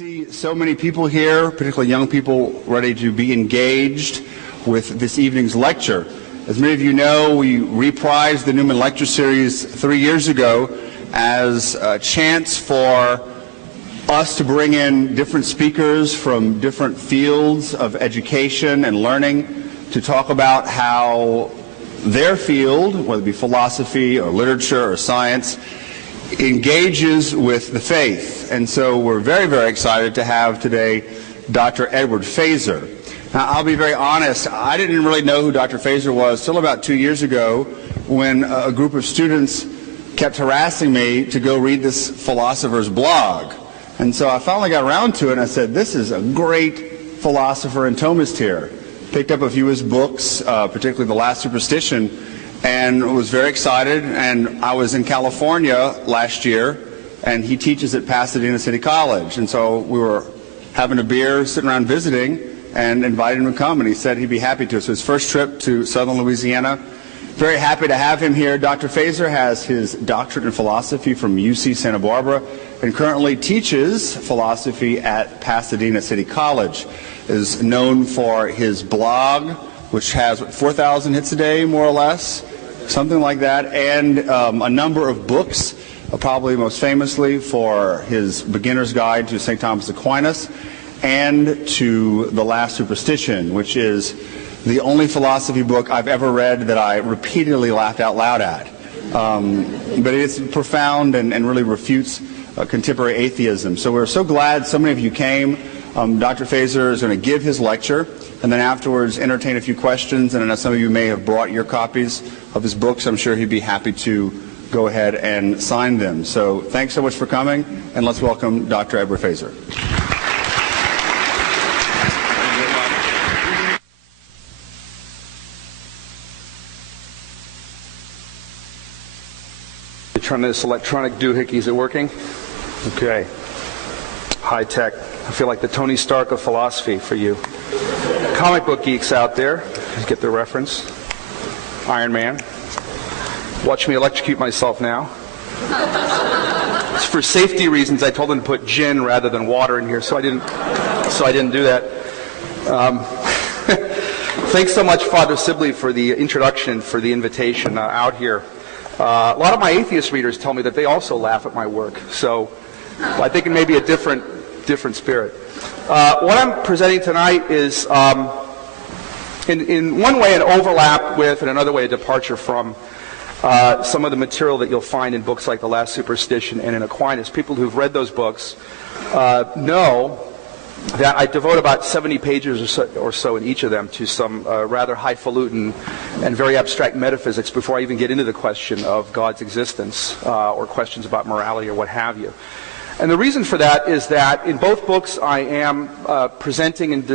see so many people here, particularly young people, ready to be engaged with this evening's lecture. As many of you know, we reprised the Newman Lecture Series 3 years ago as a chance for us to bring in different speakers from different fields of education and learning to talk about how their field, whether it be philosophy or literature or science, engages with the faith. And so we're very, very excited to have today Dr. Edward Feser. Now, I'll be very honest, I didn't really know who Dr. Feser was till about 2 years ago when a group of students kept harassing me to go read this philosopher's blog. And so I finally got around to it and I said, this is a great philosopher and Thomist here. Picked up a few of his books, particularly The Last Superstition, and was very excited. And I was in California last year, and he teaches at Pasadena City College. And so we were having a beer, sitting around visiting, and invited him to come, and he said he'd be happy to. So his first trip to southern Louisiana. Very happy to have him here. Dr. Feser has his doctorate in philosophy from UC Santa Barbara and currently teaches philosophy at Pasadena City College. Is known for his blog, which has 4,000 hits a day, more or less, something like that, and a number of books, probably most famously for his Beginner's Guide to St. Thomas Aquinas and to The Last Superstition, which is the only philosophy book I've ever read that I repeatedly laughed out loud at. But it's profound and really refutes contemporary atheism. So we're so glad so many of you came. Dr. Feser is going to give his lecture and then afterwards entertain a few questions, and I know some of you may have brought your copies of his books. I'm sure he'd be happy to go ahead and sign them. So thanks so much for coming, and let's welcome Dr. Edward Feser. Trying this electronic doohickey, is it working? Okay. High tech. I feel like the Tony Stark of philosophy for you. Comic book geeks out there, get the reference. Iron Man. Watch me electrocute myself now. For safety reasons, I told them to put gin rather than water in here, so I didn't do that. Thanks so much, Father Sibley, for the introduction, for the invitation out here. A lot of my atheist readers tell me that they also laugh at my work, so I think it may be a different spirit. What I'm presenting tonight is, in one way, an overlap with, and another way, a departure from some of the material that you'll find in books like The Last Superstition and in Aquinas. People who've read those books know that I devote about 70 pages or so in each of them to some rather highfalutin and very abstract metaphysics before I even get into the question of God's existence or questions about morality or what have you. And the reason for that is that in both books I am presenting and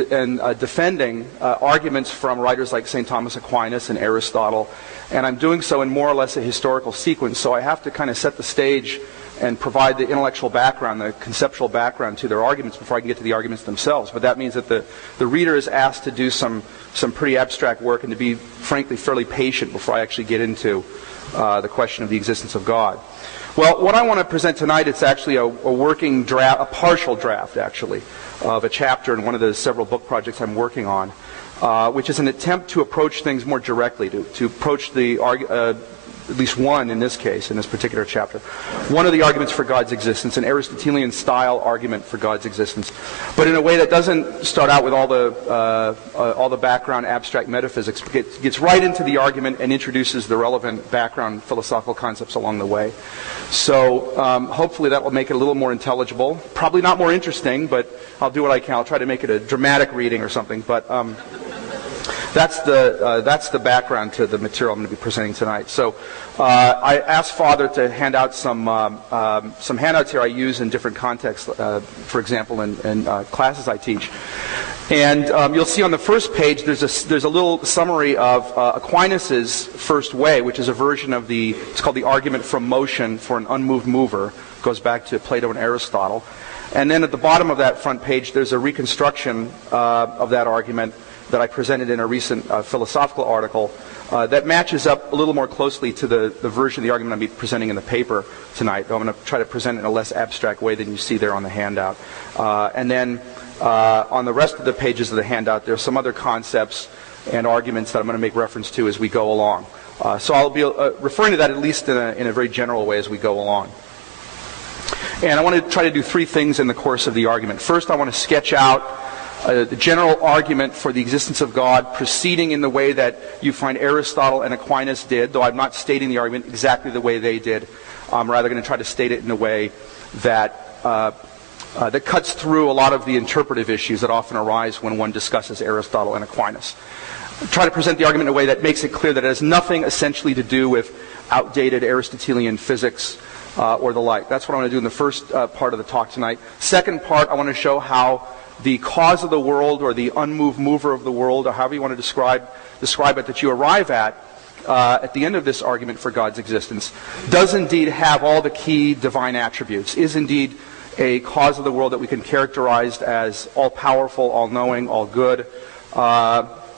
defending arguments from writers like St. Thomas Aquinas and Aristotle, and I'm doing so in more or less a historical sequence, so I have to kind of set the stage and provide the intellectual background, the conceptual background to their arguments before I can get to the arguments themselves. But that means that the reader is asked to do some pretty abstract work and to be, frankly, fairly patient before I actually get into the question of the existence of God. Well, what I want to present tonight, it's actually a working draft, a partial draft, actually, of a chapter in one of the several book projects I'm working on, which is an attempt to approach things more directly, to approach the at least one in this case, in this particular chapter, one of the arguments for God's existence, an Aristotelian style argument for God's existence, but in a way that doesn't start out with all the background abstract metaphysics, gets right into the argument and introduces the relevant background philosophical concepts along the way. So hopefully that will make it a little more intelligible. Probably not more interesting, but I'll do what I can. I'll try to make it a dramatic reading or something, but that's the background to the material I'm going to be presenting tonight. So I asked Father to hand out some handouts here I use in different contexts, for example, in classes I teach. And you'll see on the first page there's a little summary of Aquinas' first way, which is a version of it's called the argument from motion for an unmoved mover. It goes back to Plato and Aristotle. And then at the bottom of that front page, there's a reconstruction of that argument that I presented in a recent philosophical article that matches up a little more closely to the version of the argument I'm presenting in the paper tonight. I'm going to try to present it in a less abstract way than you see there on the handout. And then on the rest of the pages of the handout, there's some other concepts and arguments that I'm going to make reference to as we go along. So I'll be referring to that at least in a very general way as we go along. And I want to try to do three things in the course of the argument. First, I want to sketch out the general argument for the existence of God, proceeding in the way that you find Aristotle and Aquinas did, though I'm not stating the argument exactly the way they did. I'm rather going to try to state it in a way that that cuts through a lot of the interpretive issues that often arise when one discusses Aristotle and Aquinas. Try to present the argument in a way that makes it clear that it has nothing essentially to do with outdated Aristotelian physics or the like. That's what I want to do in the first part of the talk tonight. Second part, I want to show how the cause of the world, or the unmoved mover of the world, or however you want to describe it, that you arrive at the end of this argument for God's existence, does indeed have all the key divine attributes, is indeed a cause of the world that we can characterize as all-powerful, all-knowing, all-good,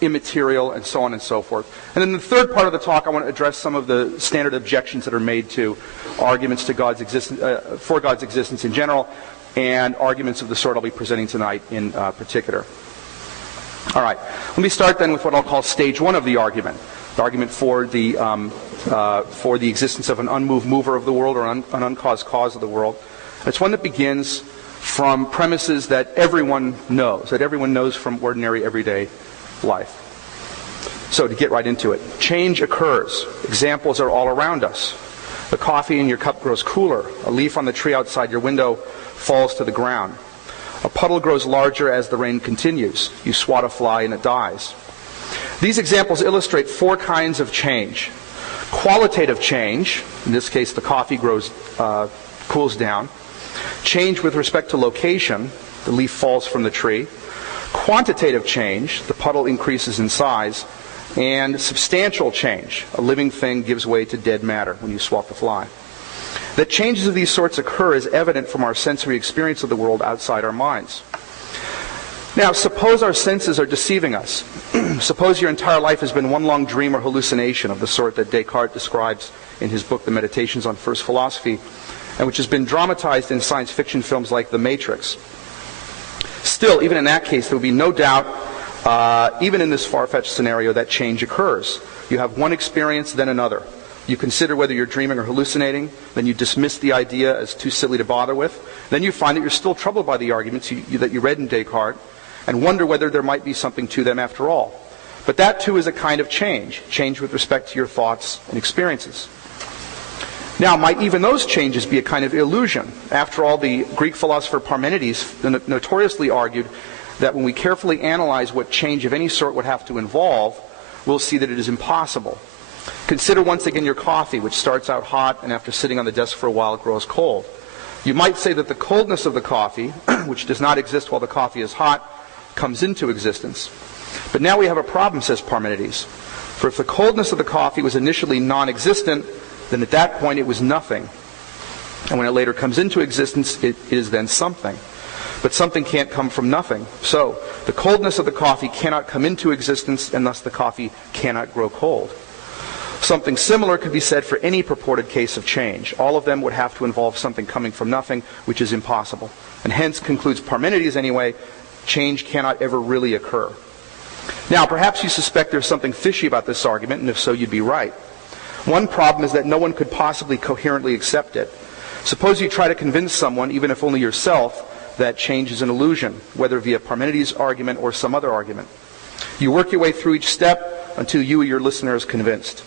immaterial, and so on and so forth. And then the third part of the talk, I want to address some of the standard objections that are made to arguments to God's existence, for God's existence in general, and arguments of the sort I'll be presenting tonight in particular. All right, let me start then with what I'll call stage one of the argument for the existence of an unmoved mover of the world, or an uncaused cause of the world. It's one that begins from premises that everyone knows from ordinary everyday life. So to get right into it, change occurs. Examples are all around us. The coffee in your cup grows cooler. A leaf on the tree outside your window falls to the ground. A puddle grows larger as the rain continues. You swat a fly and it dies. These examples illustrate four kinds of change. Qualitative change, in this case the coffee cools down. Change with respect to location, the leaf falls from the tree. Quantitative change, the puddle increases in size. And substantial change, a living thing gives way to dead matter when you swat the fly. That changes of these sorts occur is evident from our sensory experience of the world outside our minds. Now, suppose our senses are deceiving us. Suppose your entire life has been one long dream or hallucination of the sort that Descartes describes in his book, The Meditations on First Philosophy, and which has been dramatized in science fiction films like The Matrix. Still, even in that case, there would be no doubt, even in this far-fetched scenario, that change occurs. You have one experience, then another. You consider whether you're dreaming or hallucinating, then you dismiss the idea as too silly to bother with. Then you find that you're still troubled by the arguments that you read in Descartes, and wonder whether there might be something to them after all. But that too is a kind of change with respect to your thoughts and experiences. Now, might even those changes be a kind of illusion? After all, the Greek philosopher Parmenides notoriously argued that when we carefully analyze what change of any sort would have to involve, we'll see that it is impossible. Consider once again your coffee, which starts out hot, and after sitting on the desk for a while, it grows cold. You might say that the coldness of the coffee, which does not exist while the coffee is hot, comes into existence. But now we have a problem, says Parmenides. For if the coldness of the coffee was initially non-existent, then at that point it was nothing. And when it later comes into existence, it is then something. But something can't come from nothing. So, the coldness of the coffee cannot come into existence, and thus the coffee cannot grow cold. Something similar could be said for any purported case of change. All of them would have to involve something coming from nothing, which is impossible. And hence, concludes Parmenides anyway, change cannot ever really occur. Now, perhaps you suspect there's something fishy about this argument, and if so, you'd be right. One problem is that no one could possibly coherently accept it. Suppose you try to convince someone, even if only yourself, that change is an illusion, whether via Parmenides' argument or some other argument. You work your way through each step until you or your listener is convinced.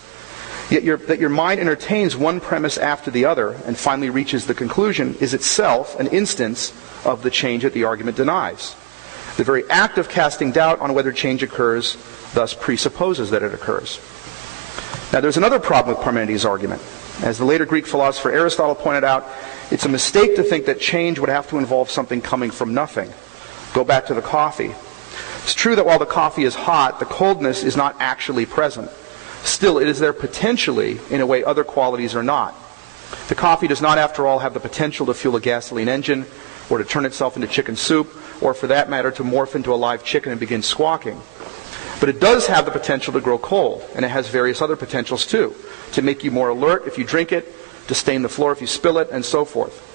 Yet that your mind entertains one premise after the other and finally reaches the conclusion is itself an instance of the change that the argument denies. The very act of casting doubt on whether change occurs thus presupposes that it occurs. Now, there's another problem with Parmenides' argument. As the later Greek philosopher Aristotle pointed out, it's a mistake to think that change would have to involve something coming from nothing. Go back to the coffee. It's true that while the coffee is hot, the coldness is not actually present. Still, it is there potentially in a way other qualities are not. The coffee does not, after all, have the potential to fuel a gasoline engine, or to turn itself into chicken soup, or for that matter, to morph into a live chicken and begin squawking. But it does have the potential to grow cold, and it has various other potentials too, to make you more alert if you drink it, to stain the floor if you spill it, and so forth.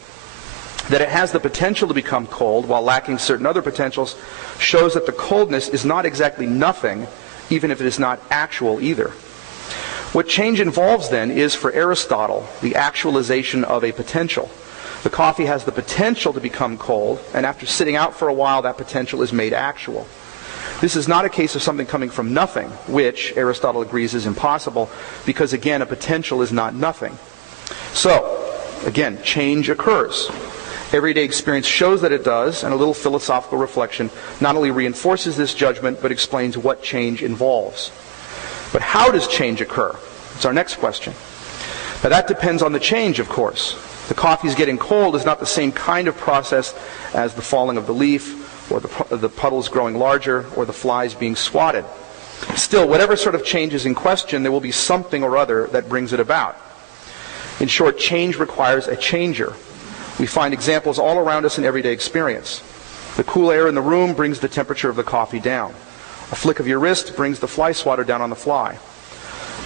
That it has the potential to become cold while lacking certain other potentials shows that the coldness is not exactly nothing, even if it is not actual either. What change involves then is, for Aristotle, the actualization of a potential. The coffee has the potential to become cold, and after sitting out for a while, that potential is made actual. This is not a case of something coming from nothing, which Aristotle agrees is impossible, because again, a potential is not nothing. So, again, change occurs. Everyday experience shows that it does, and a little philosophical reflection not only reinforces this judgment, but explains what change involves. But how does change occur? It's our next question. Now that depends on the change, of course. The coffee's getting cold is not the same kind of process as the falling of the leaf, or the puddles growing larger, or the flies being swatted. Still, whatever sort of change is in question, there will be something or other that brings it about. In short, change requires a changer. We find examples all around us in everyday experience. The cool air in the room brings the temperature of the coffee down. A flick of your wrist brings the fly swatter down on the fly.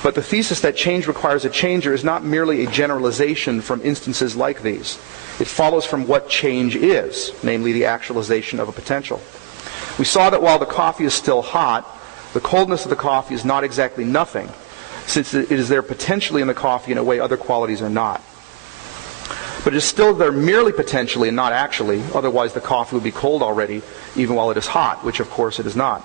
But the thesis that change requires a changer is not merely a generalization from instances like these. It follows from what change is, namely the actualization of a potential. We saw that while the coffee is still hot, the coldness of the coffee is not exactly nothing, since it is there potentially in the coffee in a way other qualities are not. But it is still there merely potentially and not actually, otherwise the coffee would be cold already, even while it is hot, which of course it is not.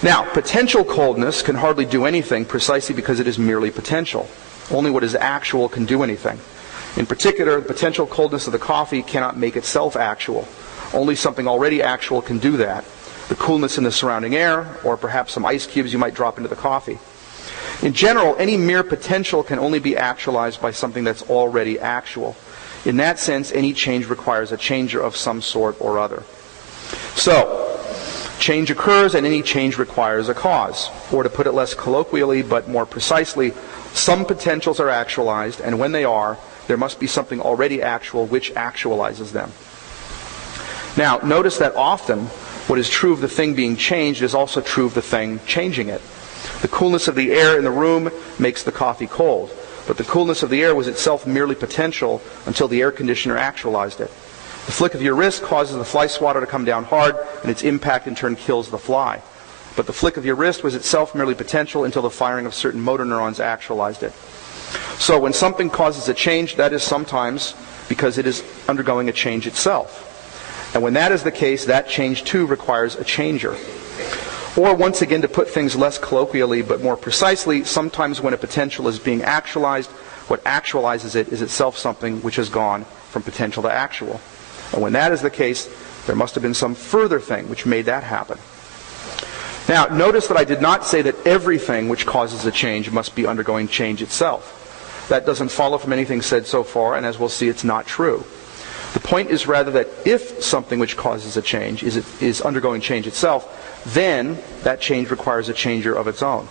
Now, potential coldness can hardly do anything precisely because it is merely potential. Only what is actual can do anything. In particular, the potential coldness of the coffee cannot make itself actual. Only something already actual can do that. The coolness in the surrounding air, or perhaps some ice cubes you might drop into the coffee. In general, any mere potential can only be actualized by something that's already actual. In that sense, any change requires a changer of some sort or other. So, change occurs and any change requires a cause. Or to put it less colloquially but more precisely, some potentials are actualized, and when they are, there must be something already actual which actualizes them. Now, notice that often what is true of the thing being changed is also true of the thing changing it. The coolness of the air in the room makes the coffee cold, but the coolness of the air was itself merely potential until the air conditioner actualized it. The flick of your wrist causes the fly swatter to come down hard, and its impact in turn kills the fly. But the flick of your wrist was itself merely potential until the firing of certain motor neurons actualized it. So when something causes a change, that is sometimes because it is undergoing a change itself. And when that is the case, that change too requires a changer. Or once again, to put things less colloquially but more precisely, sometimes when a potential is being actualized, what actualizes it is itself something which has gone from potential to actual. And when that is the case, there must have been some further thing which made that happen. Now, notice that I did not say that everything which causes a change must be undergoing change itself. That doesn't follow from anything said so far, and as we'll see, it's not true. The point is rather that if something which causes a change is undergoing change itself, then that change requires a changer of its own.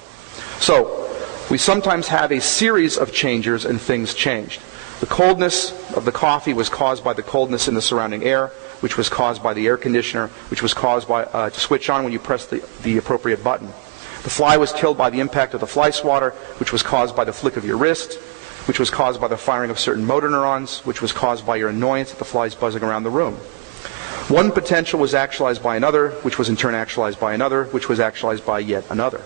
So, we sometimes have a series of changers and things changed. The coldness of the coffee was caused by the coldness in the surrounding air, which was caused by the air conditioner, which was caused by to switch on when you press the appropriate button. The fly was killed by the impact of the fly swatter, which was caused by the flick of your wrist, which was caused by the firing of certain motor neurons, which was caused by your annoyance at the flies buzzing around the room. One potential was actualized by another, which was in turn actualized by another, which was actualized by yet another.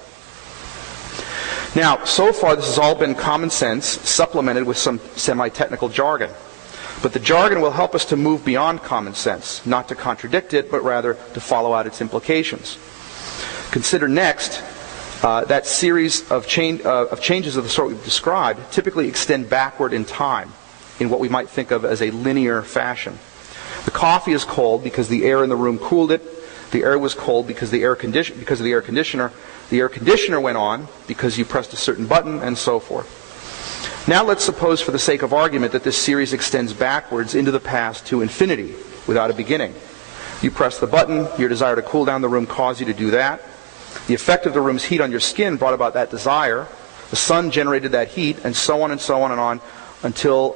Now, so far this has all been common sense, supplemented with some semi-technical jargon. But the jargon will help us to move beyond common sense, not to contradict it, but rather to follow out its implications. Consider next that series of changes of the sort we've described typically extend backward in time in what we might think of as a linear fashion. The coffee is cold because the air in the room cooled it. The air was cold because of the air conditioner. The air conditioner went on because you pressed a certain button, and so forth. Now let's suppose, for the sake of argument, that this series extends backwards into the past to infinity without a beginning. You press the button, your desire to cool down the room caused you to do that. The effect of the room's heat on your skin brought about that desire. The sun generated that heat, and so on and so on and on, until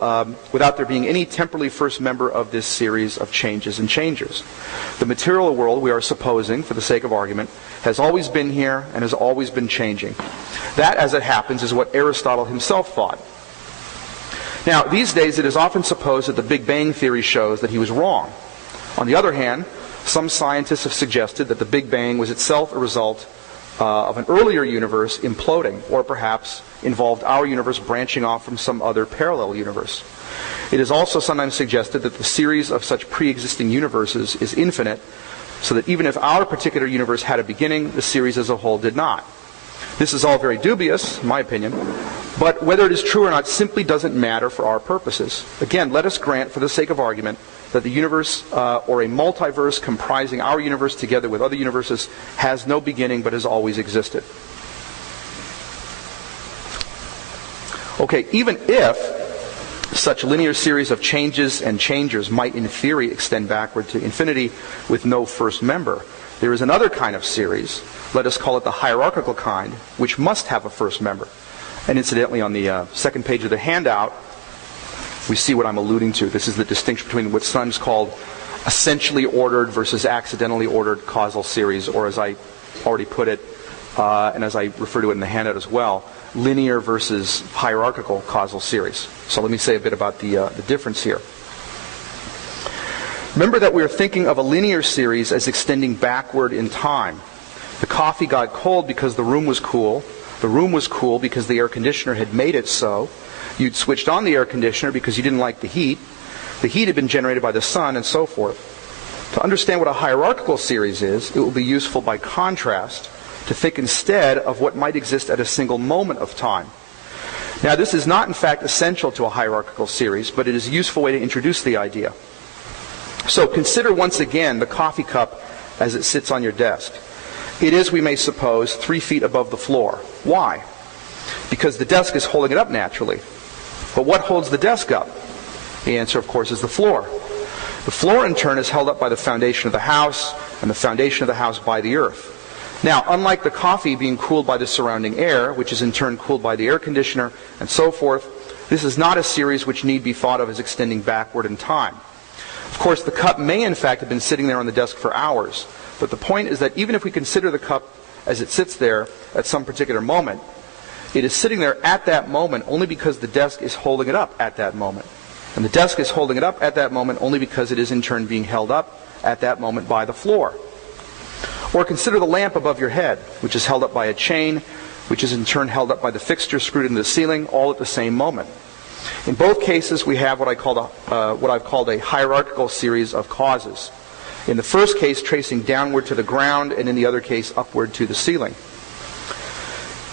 without there being any temporally first member of this series of changes and changers. The material world, we are supposing, for the sake of argument, has always been here and has always been changing. That, as it happens, is what Aristotle himself thought. Now, these days it is often supposed that the Big Bang theory shows that he was wrong. On the other hand, some scientists have suggested that the Big Bang was itself a result of an earlier universe imploding, or perhaps involved our universe branching off from some other parallel universe. It is also sometimes suggested that the series of such pre-existing universes is infinite, so that even if our particular universe had a beginning, the series as a whole did not. This is all very dubious, in my opinion, but whether it is true or not simply doesn't matter for our purposes. Again, let us grant, for the sake of argument, that the universe, or a multiverse comprising our universe together with other universes, has no beginning but has always existed. Okay, even if such linear series of changes and changers might in theory extend backward to infinity with no first member, there is another kind of series, let us call it the hierarchical kind, which must have a first member. And incidentally, on the second page of the handout, we see what I'm alluding to. This is the distinction between what's sometimes called essentially ordered versus accidentally ordered causal series, or as I already put it, and as I refer to it in the handout as well, linear versus hierarchical causal series. So let me say a bit about the difference here. Remember that we are thinking of a linear series as extending backward in time. The coffee got cold because the room was cool. The room was cool because the air conditioner had made it so. You'd switched on the air conditioner because you didn't like the heat. The heat had been generated by the sun, and so forth. To understand what a hierarchical series is, it will be useful by contrast to think instead of what might exist at a single moment of time. Now, this is not in fact essential to a hierarchical series, but it is a useful way to introduce the idea. So consider once again the coffee cup as it sits on your desk. It is, we may suppose, 3 feet above the floor. Why? Because the desk is holding it up naturally. But what holds the desk up? The answer, of course, is the floor. The floor, in turn, is held up by the foundation of the house, and the foundation of the house by the earth. Now, unlike the coffee being cooled by the surrounding air, which is in turn cooled by the air conditioner, and so forth, this is not a series which need be thought of as extending backward in time. Of course, the cup may in fact have been sitting there on the desk for hours, but the point is that even if we consider the cup as it sits there at some particular moment, it is sitting there at that moment only because the desk is holding it up at that moment. And the desk is holding it up at that moment only because it is in turn being held up at that moment by the floor. Or consider the lamp above your head, which is held up by a chain, which is in turn held up by the fixture screwed into the ceiling, all at the same moment. In both cases, we have what I've called a hierarchical series of causes. In the first case, tracing downward to the ground, and in the other case, upward to the ceiling.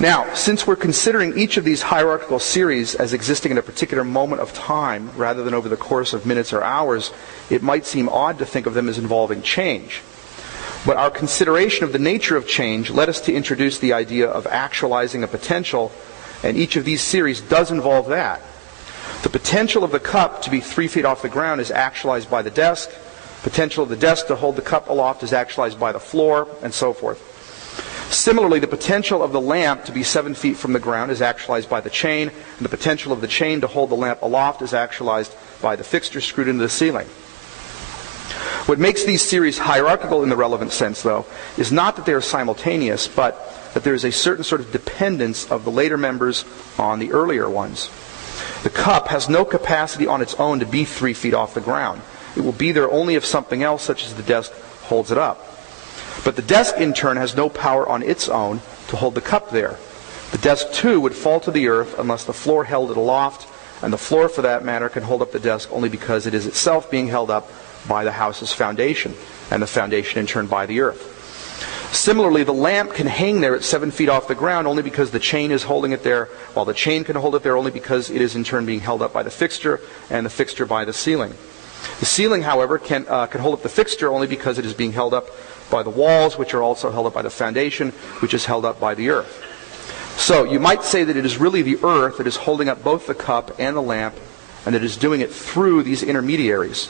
Now, since we're considering each of these hierarchical series as existing in a particular moment of time, rather than over the course of minutes or hours, it might seem odd to think of them as involving change. But our consideration of the nature of change led us to introduce the idea of actualizing a potential, and each of these series does involve that. The potential of the cup to be 3 feet off the ground is actualized by the desk. Potential of the desk to hold the cup aloft is actualized by the floor, and so forth. Similarly, the potential of the lamp to be 7 feet from the ground is actualized by the chain, and the potential of the chain to hold the lamp aloft is actualized by the fixture screwed into the ceiling. What makes these series hierarchical in the relevant sense, though, is not that they are simultaneous, but that there is a certain sort of dependence of the later members on the earlier ones. The cup has no capacity on its own to be 3 feet off the ground. It will be there only if something else, such as the desk, holds it up. But the desk, in turn, has no power on its own to hold the cup there. The desk, too, would fall to the earth unless the floor held it aloft, and the floor, for that matter, can hold up the desk only because it is itself being held up by the house's foundation, and the foundation, in turn, by the earth. Similarly, the lamp can hang there at 7 feet off the ground only because the chain is holding it there, while the chain can hold it there only because it is, in turn, being held up by the fixture, and the fixture by the ceiling. The ceiling, however, can hold up the fixture only because it is being held up by the walls, which are also held up by the foundation, which is held up by the earth. So you might say that it is really the earth that is holding up both the cup and the lamp, and that it is doing it through these intermediaries.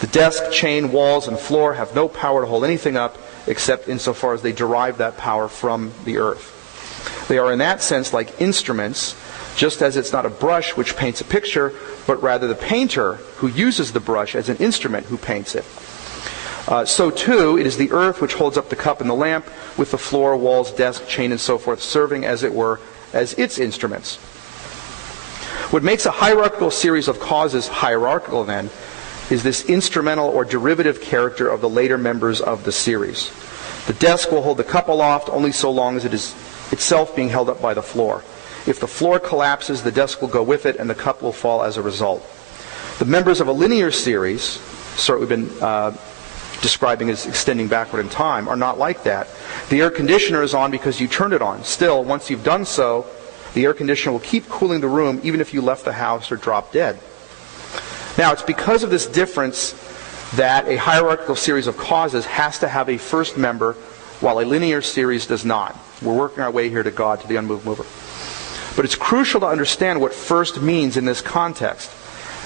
The desk, chain, walls, and floor have no power to hold anything up except insofar as they derive that power from the earth. They are in that sense like instruments just as it's not a brush which paints a picture, but rather the painter who uses the brush as an instrument who paints it. So too, it is the earth which holds up the cup and the lamp, with the floor, walls, desk, chain, and so forth serving, as it were, as its instruments. What makes a hierarchical series of causes hierarchical, then, is this instrumental or derivative character of the later members of the series. The desk will hold the cup aloft only so long as it is itself being held up by the floor. If the floor collapses, the desk will go with it, and the cup will fall as a result. The members of a linear series, sort we've been describing as extending backward in time, are not like that. The air conditioner is on because you turned it on. Still, once you've done so, the air conditioner will keep cooling the room even if you left the house or dropped dead. Now, it's because of this difference that a hierarchical series of causes has to have a first member, while a linear series does not. We're working our way here to God, to the unmoved mover. But it's crucial to understand what first means in this context.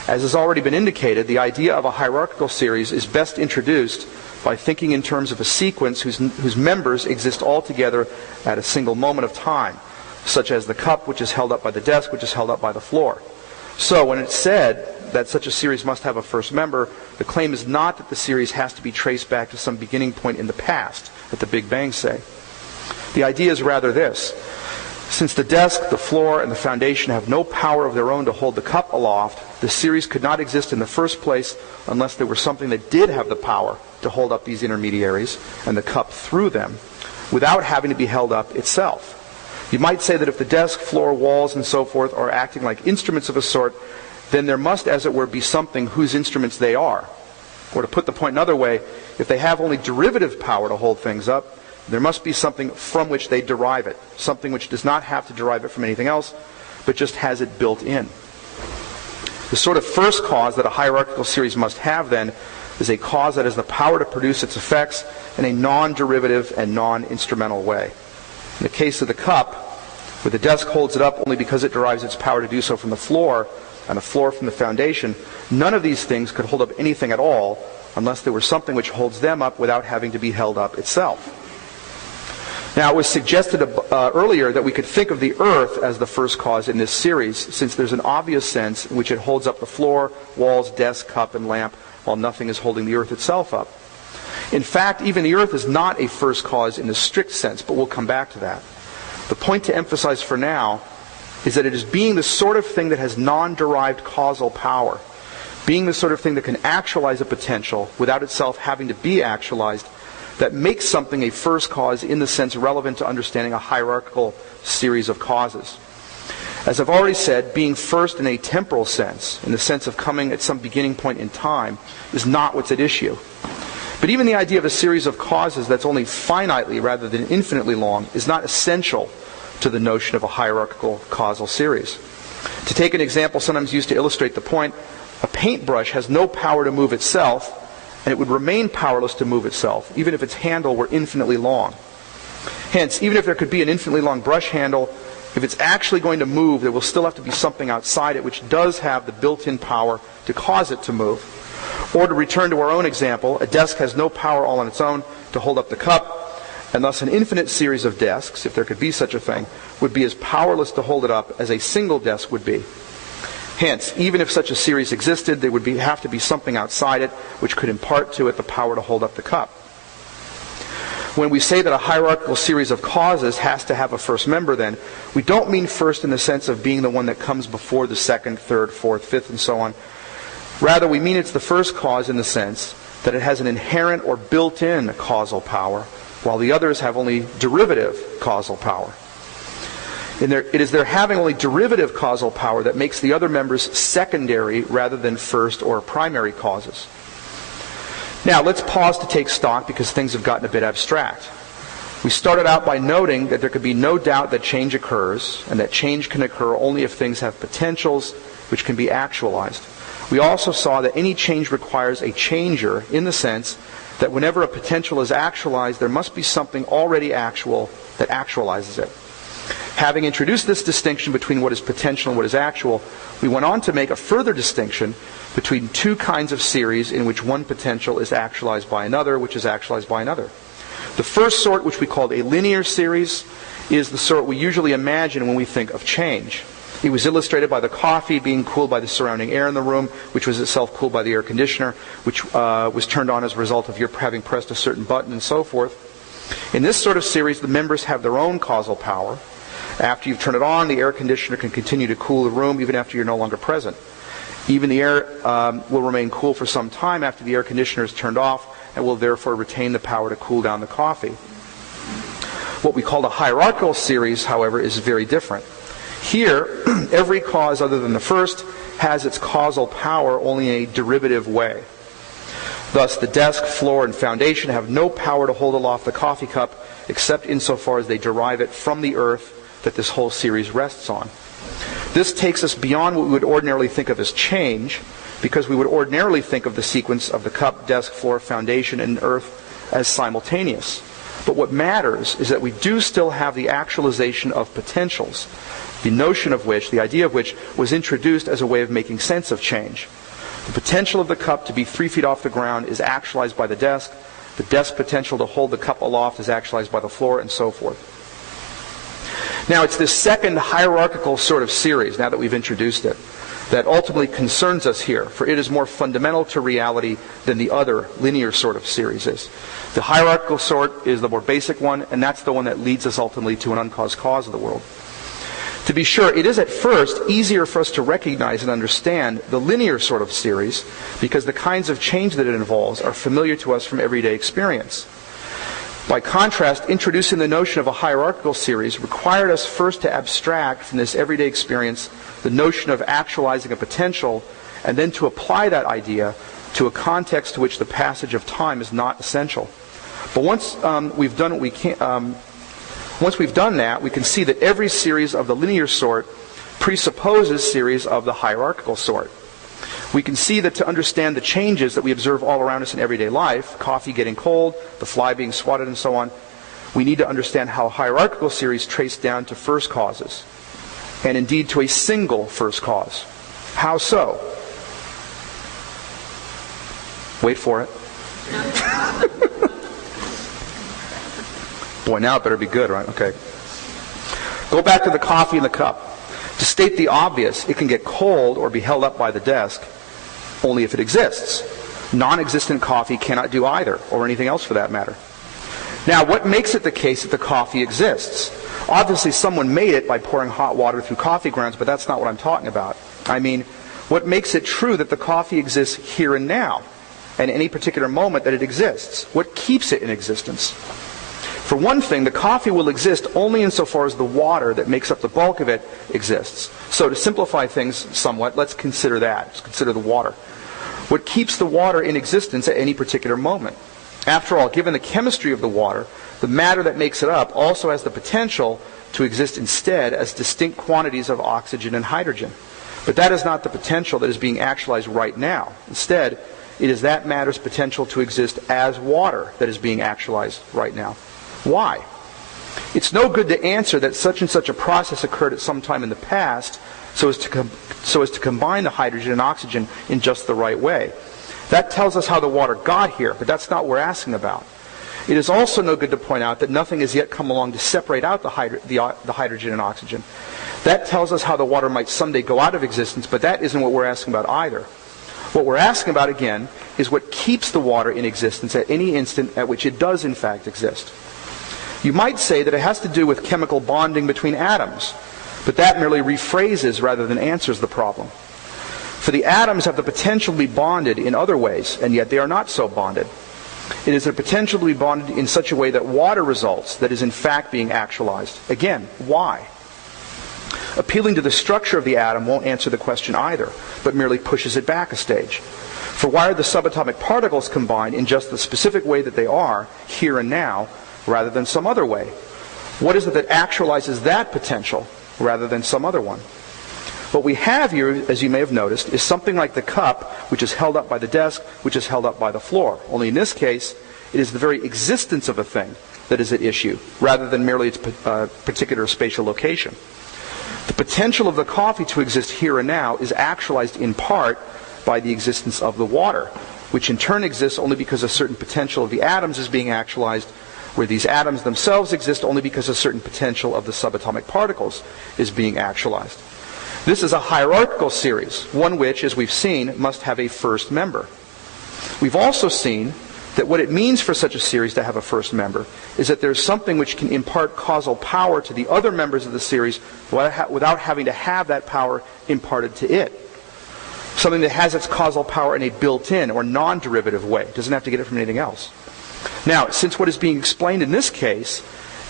As has already been indicated, the idea of a hierarchical series is best introduced by thinking in terms of a sequence whose members exist all together at a single moment of time, such as the cup, which is held up by the desk, which is held up by the floor. So when it's said that such a series must have a first member, the claim is not that the series has to be traced back to some beginning point in the past, that the Big Bang say. The idea is rather this. Since the desk, the floor, and the foundation have no power of their own to hold the cup aloft, the series could not exist in the first place unless there were something that did have the power to hold up these intermediaries and the cup through them without having to be held up itself. You might say that if the desk, floor, walls, and so forth are acting like instruments of a sort, then there must, as it were, be something whose instruments they are. Or to put the point another way, if they have only derivative power to hold things up, there must be something from which they derive it, something which does not have to derive it from anything else, but just has it built in. The sort of first cause that a hierarchical series must have, then, is a cause that has the power to produce its effects in a non-derivative and non-instrumental way. In the case of the cup, where the desk holds it up only because it derives its power to do so from the floor, and the floor from the foundation, none of these things could hold up anything at all unless there were something which holds them up without having to be held up itself. Now, it was suggested earlier that we could think of the earth as the first cause in this series, since there's an obvious sense in which it holds up the floor, walls, desk, cup, and lamp, while nothing is holding the earth itself up. In fact, even the earth is not a first cause in the strict sense, but we'll come back to that. The point to emphasize for now is that it is being the sort of thing that has non-derived causal power, being the sort of thing that can actualize a potential without itself having to be actualized, that makes something a first cause in the sense relevant to understanding a hierarchical series of causes. As I've already said, being first in a temporal sense, in the sense of coming at some beginning point in time, is not what's at issue. But even the idea of a series of causes that's only finitely rather than infinitely long is not essential to the notion of a hierarchical causal series. To take an example sometimes used to illustrate the point, a paintbrush has no power to move itself, and it would remain powerless to move itself, even if its handle were infinitely long. Hence, even if there could be an infinitely long brush handle, if it's actually going to move, there will still have to be something outside it which does have the built-in power to cause it to move. Or to return to our own example, a desk has no power all on its own to hold up the cup, and thus an infinite series of desks, if there could be such a thing, would be as powerless to hold it up as a single desk would be. Hence, even if such a series existed, there would have to be something outside it which could impart to it the power to hold up the cup. When we say that a hierarchical series of causes has to have a first member, then, we don't mean first in the sense of being the one that comes before the second, third, fourth, fifth, and so on. Rather, we mean it's the first cause in the sense that it has an inherent or built-in causal power, while the others have only derivative causal power. It is their having only derivative causal power that makes the other members secondary rather than first or primary causes. Now, let's pause to take stock because things have gotten a bit abstract. We started out by noting that there could be no doubt that change occurs, and that change can occur only if things have potentials which can be actualized. We also saw that any change requires a changer in the sense that whenever a potential is actualized, there must be something already actual that actualizes it. Having introduced this distinction between what is potential and what is actual, we went on to make a further distinction between two kinds of series in which one potential is actualized by another, which is actualized by another. The first sort, which we called a linear series, is the sort we usually imagine when we think of change. It was illustrated by the coffee being cooled by the surrounding air in the room, which was itself cooled by the air conditioner, which was turned on as a result of your having pressed a certain button and so forth. In this sort of series, the members have their own causal power. After you've turned it on, the air conditioner can continue to cool the room even after you're no longer present. Even the air will remain cool for some time after the air conditioner is turned off and will therefore retain the power to cool down the coffee. What we call the hierarchical series, however, is very different. Here, every cause other than the first has its causal power only in a derivative way. Thus, the desk, floor, and foundation have no power to hold aloft the coffee cup except insofar as they derive it from the earth that this whole series rests on. This takes us beyond what we would ordinarily think of as change, because we would ordinarily think of the sequence of the cup, desk, floor, foundation, and earth as simultaneous. But what matters is that we do still have the actualization of potentials, the notion of which, the idea of which, was introduced as a way of making sense of change. The potential of the cup to be 3 feet off the ground is actualized by the desk. The desk potential to hold the cup aloft is actualized by the floor, and so forth. Now, it's this second hierarchical sort of series, now that we've introduced it, that ultimately concerns us here, for it is more fundamental to reality than the other linear sort of series is. The hierarchical sort is the more basic one, and that's the one that leads us ultimately to an uncaused cause of the world. To be sure, it is at first easier for us to recognize and understand the linear sort of series because the kinds of change that it involves are familiar to us from everyday experience. By contrast, introducing the notion of a hierarchical series required us first to abstract from this everyday experience the notion of actualizing a potential and then to apply that idea to a context to which the passage of time is not essential. But once we've done that, we can see that every series of the linear sort presupposes series of the hierarchical sort. We can see that to understand the changes that we observe all around us in everyday life, coffee getting cold, the fly being swatted, and so on, we need to understand how hierarchical series trace down to first causes, and indeed to a single first cause. How so? Wait for it. Boy, now it better be good, right? Okay. Go back to the coffee in the cup. To state the obvious, it can get cold or be held up by the desk only if it exists. Non-existent coffee cannot do either, or anything else for that matter. Now, what makes it the case that the coffee exists? Obviously, someone made it by pouring hot water through coffee grounds, but that's not what I'm talking about. I mean, what makes it true that the coffee exists here and now, and any particular moment that it exists? What keeps it in existence? For one thing, the coffee will exist only insofar as the water that makes up the bulk of it exists. So to simplify things somewhat, let's consider that. Let's consider the water. What keeps the water in existence at any particular moment? After all, given the chemistry of the water, the matter that makes it up also has the potential to exist instead as distinct quantities of oxygen and hydrogen. But that is not the potential that is being actualized right now. Instead, it is that matter's potential to exist as water that is being actualized right now. Why? It's no good to answer that such and such a process occurred at some time in the past so as to combine the hydrogen and oxygen in just the right way. That tells us how the water got here, but that's not what we're asking about. It is also no good to point out that nothing has yet come along to separate out the hydrogen and oxygen. That tells us how the water might someday go out of existence, but that isn't what we're asking about either. What we're asking about, again, is what keeps the water in existence at any instant at which it does in fact exist. You might say that it has to do with chemical bonding between atoms, but that merely rephrases rather than answers the problem. For the atoms have the potential to be bonded in other ways, and yet they are not so bonded. It is a potential to be bonded in such a way that water results that is in fact being actualized. Again, why? Appealing to the structure of the atom won't answer the question either, but merely pushes it back a stage. For why are the subatomic particles combined in just the specific way that they are, here and now, rather than some other way? What is it that actualizes that potential rather than some other one? What we have here, as you may have noticed, is something like the cup, which is held up by the desk, which is held up by the floor. Only in this case, it is the very existence of a thing that is at issue, rather than merely its particular spatial location. The potential of the coffee to exist here and now is actualized in part by the existence of the water, which in turn exists only because a certain potential of the atoms is being actualized, where these atoms themselves exist only because a certain potential of the subatomic particles is being actualized. This is a hierarchical series, one which, as we've seen, must have a first member. We've also seen that what it means for such a series to have a first member is that there's something which can impart causal power to the other members of the series without having to have that power imparted to it. Something that has its causal power in a built-in or non-derivative way. It doesn't have to get it from anything else. Now, since what is being explained in this case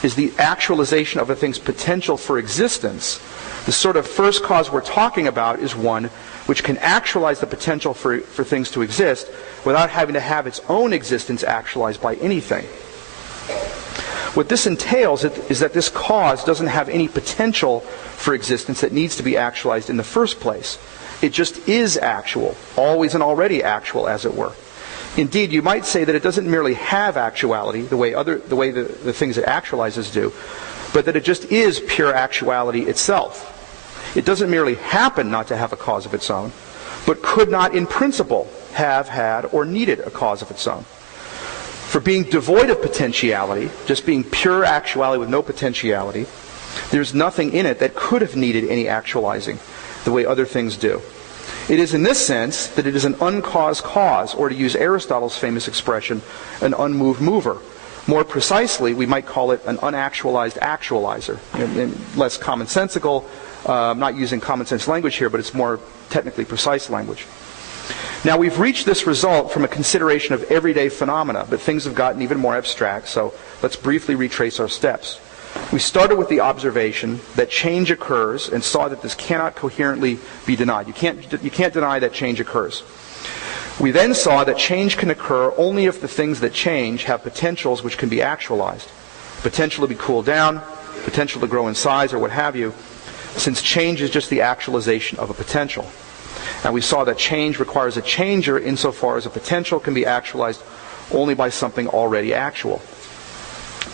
is the actualization of a thing's potential for existence, the sort of first cause we're talking about is one which can actualize the potential for things to exist without having to have its own existence actualized by anything. What this entails is that this cause doesn't have any potential for existence that needs to be actualized in the first place. It just is actual, always and already actual, as it were. Indeed, you might say that it doesn't merely have actuality, the way the things it actualizes do, but that it just is pure actuality itself. It doesn't merely happen not to have a cause of its own, but could not in principle have had or needed a cause of its own. For being devoid of potentiality, just being pure actuality with no potentiality, there's nothing in it that could have needed any actualizing, the way other things do. It is in this sense that it is an uncaused cause, or to use Aristotle's famous expression, an unmoved mover. More precisely, we might call it an unactualized actualizer. And less commonsensical, not using common sense language here, but it's more technically precise language. Now, we've reached this result from a consideration of everyday phenomena, but things have gotten even more abstract, so let's briefly retrace our steps. We started with the observation that change occurs and saw that this cannot coherently be denied. You can't deny that change occurs. We then saw that change can occur only if the things that change have potentials which can be actualized. Potential to be cooled down, potential to grow in size, or what have you, since change is just the actualization of a potential. And we saw that change requires a changer insofar as a potential can be actualized only by something already actual.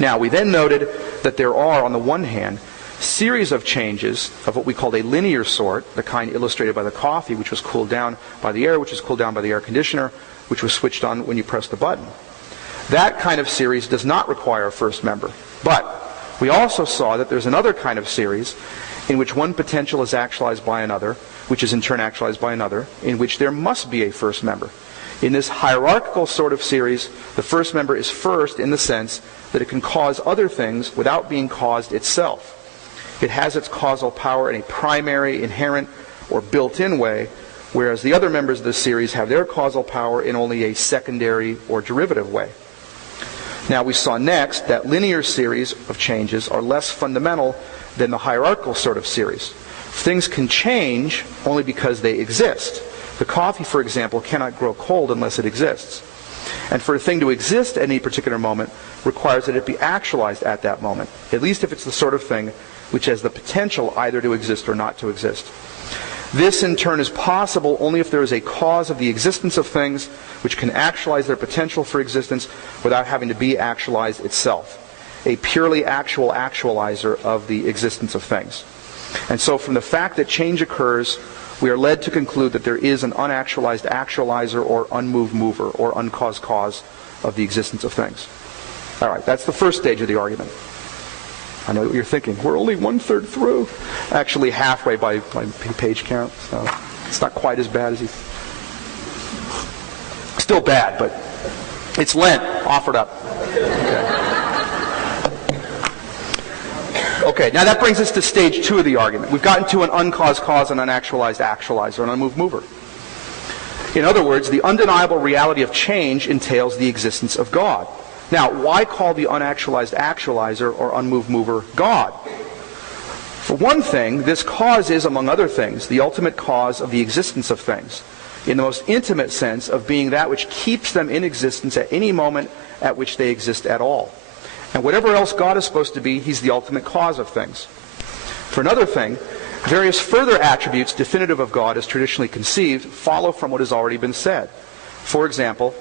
Now, we then noted that there are, on the one hand, series of changes of what we called a linear sort, the kind illustrated by the coffee, which was cooled down by the air, which was cooled down by the air conditioner, which was switched on when you press the button. That kind of series does not require a first member. But we also saw that there's another kind of series in which one potential is actualized by another, which is in turn actualized by another, in which there must be a first member. In this hierarchical sort of series, the first member is first in the sense that it can cause other things without being caused itself. It has its causal power in a primary, inherent, or built-in way, whereas the other members of the series have their causal power in only a secondary or derivative way. Now, we saw next that linear series of changes are less fundamental than the hierarchical sort of series. Things can change only because they exist. The coffee, for example, cannot grow cold unless it exists. And for a thing to exist at any particular moment requires that it be actualized at that moment, at least if it's the sort of thing which has the potential either to exist or not to exist. This, in turn, is possible only if there is a cause of the existence of things which can actualize their potential for existence without having to be actualized itself, a purely actual actualizer of the existence of things. And so from the fact that change occurs, we are led to conclude that there is an unactualized actualizer or unmoved mover or uncaused cause of the existence of things. All right, that's the first stage of the argument. I know what you're thinking. We're only 1/3 through. Actually, halfway by page count. So it's not quite as bad as you... Still bad, but it's Lent. Offered up. Okay, now that brings us to stage 2 of the argument. We've gotten to an uncaused cause, an unactualized actualizer, an unmoved mover. In other words, the undeniable reality of change entails the existence of God. Now, why call the unactualized actualizer or unmoved mover God? For one thing, this cause is, among other things, the ultimate cause of the existence of things, in the most intimate sense of being that which keeps them in existence at any moment at which they exist at all. And whatever else God is supposed to be, he's the ultimate cause of things. For another thing, various further attributes definitive of God as traditionally conceived follow from what has already been said. For example,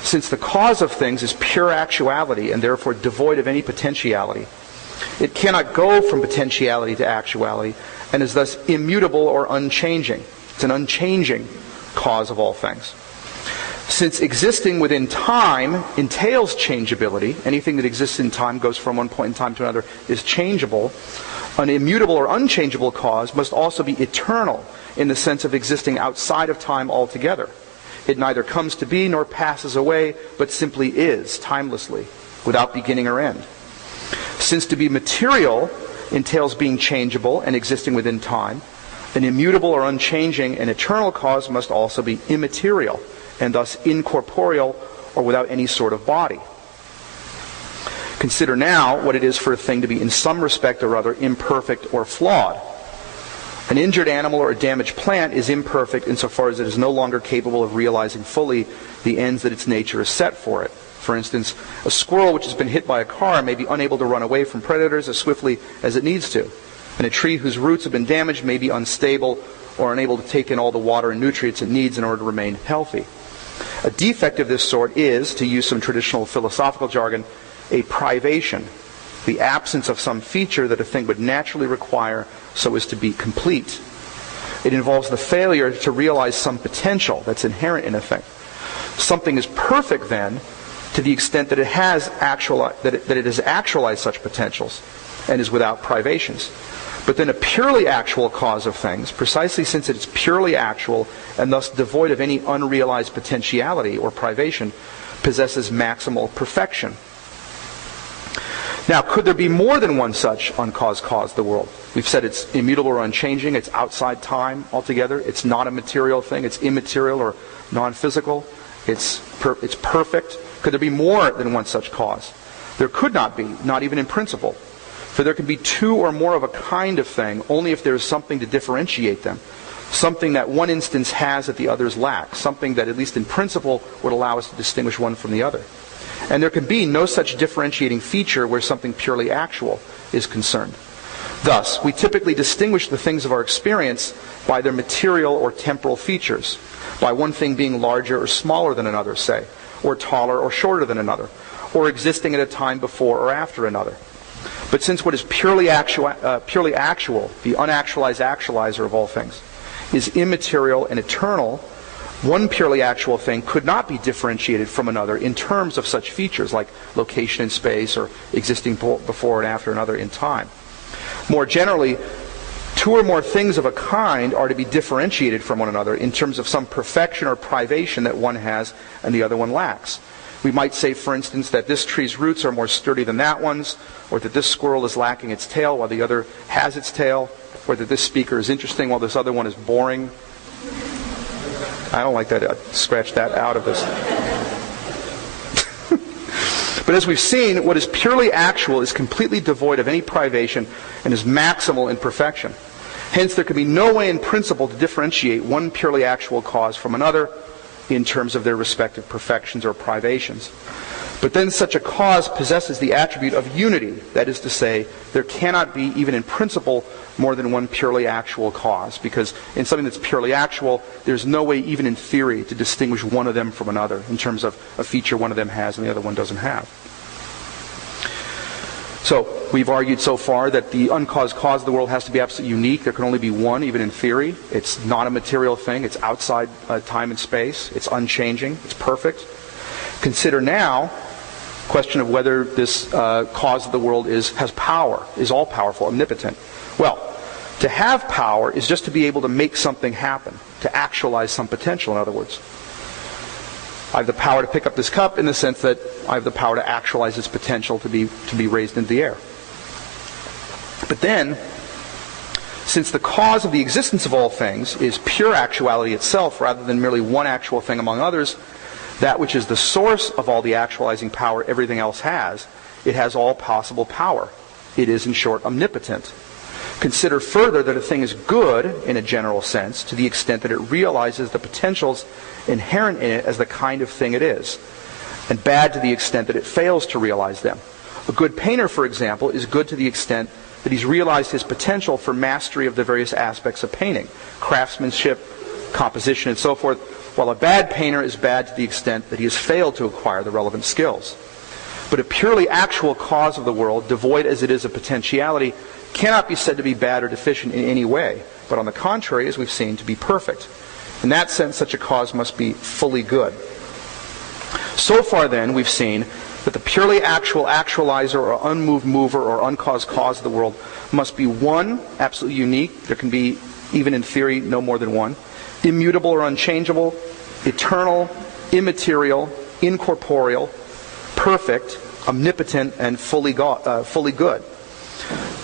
since the cause of things is pure actuality and therefore devoid of any potentiality, it cannot go from potentiality to actuality and is thus immutable or unchanging. It's an unchanging cause of all things. Since existing within time entails changeability, anything that exists in time goes from one point in time to another is changeable, an immutable or unchangeable cause must also be eternal in the sense of existing outside of time altogether. It neither comes to be nor passes away, but simply is, timelessly, without beginning or end. Since to be material entails being changeable and existing within time, an immutable or unchanging and eternal cause must also be immaterial, and thus incorporeal or without any sort of body. Consider now what it is for a thing to be in some respect or other imperfect or flawed. An injured animal or a damaged plant is imperfect insofar as it is no longer capable of realizing fully the ends that its nature has set for it. For instance, a squirrel which has been hit by a car may be unable to run away from predators as swiftly as it needs to. And a tree whose roots have been damaged may be unstable or unable to take in all the water and nutrients it needs in order to remain healthy. A defect of this sort is, to use some traditional philosophical jargon, a privation, the absence of some feature that a thing would naturally require so as to be complete. It involves the failure to realize some potential that's inherent in a thing. Something is perfect then to the extent that it has actualized such potentials and is without privations. But then a purely actual cause of things, precisely since it is purely actual and thus devoid of any unrealized potentiality or privation, possesses maximal perfection. Now, could there be more than one such uncaused cause, the world? We've said it's immutable or unchanging, it's outside time altogether, it's not a material thing, it's immaterial or non-physical, it's perfect. Could there be more than one such cause? There could not be, not even in principle. For there can be two or more of a kind of thing only if there is something to differentiate them, something that one instance has that the others lack, something that at least in principle would allow us to distinguish one from the other. And there can be no such differentiating feature where something purely actual is concerned. Thus, we typically distinguish the things of our experience by their material or temporal features, by one thing being larger or smaller than another, say, or taller or shorter than another, or existing at a time before or after another. But since what is purely actual, the unactualized actualizer of all things, is immaterial and eternal, one purely actual thing could not be differentiated from another in terms of such features like location in space or existing before and after another in time. More generally, two or more things of a kind are to be differentiated from one another in terms of some perfection or privation that one has and the other one lacks. We might say, for instance, that this tree's roots are more sturdy than that one's, or that this squirrel is lacking its tail while the other has its tail, or that this speaker is interesting while this other one is boring. I don't like that. I'd scratch that out of this. But as we've seen, what is purely actual is completely devoid of any privation and is maximal in perfection. Hence, there can be no way in principle to differentiate one purely actual cause from another in terms of their respective perfections or privations. But then such a cause possesses the attribute of unity. That is to say, there cannot be, even in principle, more than one purely actual cause. Because in something that's purely actual, there's no way, even in theory, to distinguish one of them from another in terms of a feature one of them has and the other one doesn't have. So we've argued so far that the uncaused cause of the world has to be absolutely unique. There can only be one, even in theory. It's not a material thing. It's outside time and space. It's unchanging. It's perfect. Consider now the question of whether this cause of the world has power, is all-powerful, omnipotent. Well, to have power is just to be able to make something happen, to actualize some potential, in other words. I have the power to pick up this cup in the sense that I have the power to actualize its potential to be raised into the air. But then, since the cause of the existence of all things is pure actuality itself rather than merely one actual thing among others, that which is the source of all the actualizing power everything else has, it has all possible power. It is, in short, omnipotent. Consider further that a thing is good, in a general sense, to the extent that it realizes the potentials inherent in it as the kind of thing it is, and bad to the extent that it fails to realize them. A good painter, for example, is good to the extent that he's realized his potential for mastery of the various aspects of painting, craftsmanship, composition, and so forth, while a bad painter is bad to the extent that he has failed to acquire the relevant skills. But a purely actual cause of the world, devoid as it is of potentiality, cannot be said to be bad or deficient in any way, but on the contrary, as we've seen, to be perfect. In that sense, such a cause must be fully good. So far then, we've seen that the purely actual actualizer or unmoved mover or uncaused cause of the world must be one, absolutely unique. There can be, even in theory, no more than one. Immutable or unchangeable, eternal, immaterial, incorporeal, perfect, omnipotent, and fully good.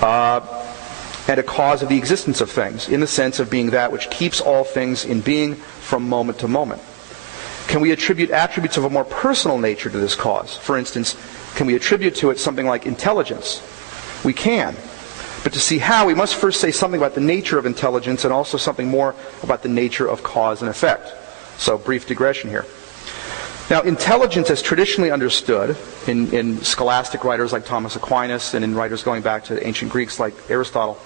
And a cause of the existence of things, in the sense of being that which keeps all things in being from moment to moment. Can we attribute attributes of a more personal nature to this cause? For instance, can we attribute to it something like intelligence? We can. But to see how, we must first say something about the nature of intelligence and also something more about the nature of cause and effect. So, brief digression here. Now, intelligence as traditionally understood in scholastic writers like Thomas Aquinas and in writers going back to the ancient Greeks like Aristotle,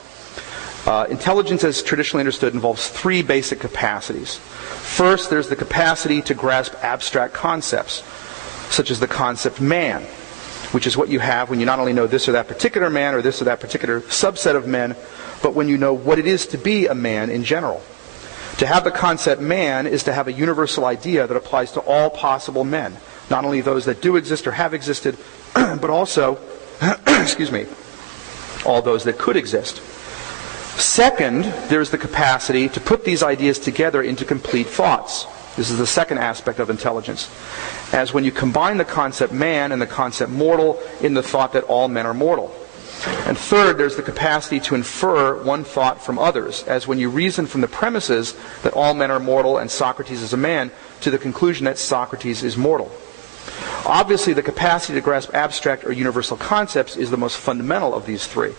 intelligence as traditionally understood involves three basic capacities. First, there's the capacity to grasp abstract concepts, such as the concept man, which is what you have when you not only know this or that particular man or this or that particular subset of men, but when you know what it is to be a man in general. To have the concept man is to have a universal idea that applies to all possible men, not only those that do exist or have existed, but also, excuse me, all those that could exist. Second, there's the capacity to put these ideas together into complete thoughts. This is the second aspect of intelligence. As when you combine the concept man and the concept mortal in the thought that all men are mortal. And third, there's the capacity to infer one thought from others, as when you reason from the premises that all men are mortal and Socrates is a man, to the conclusion that Socrates is mortal. Obviously, the capacity to grasp abstract or universal concepts is the most fundamental of these three.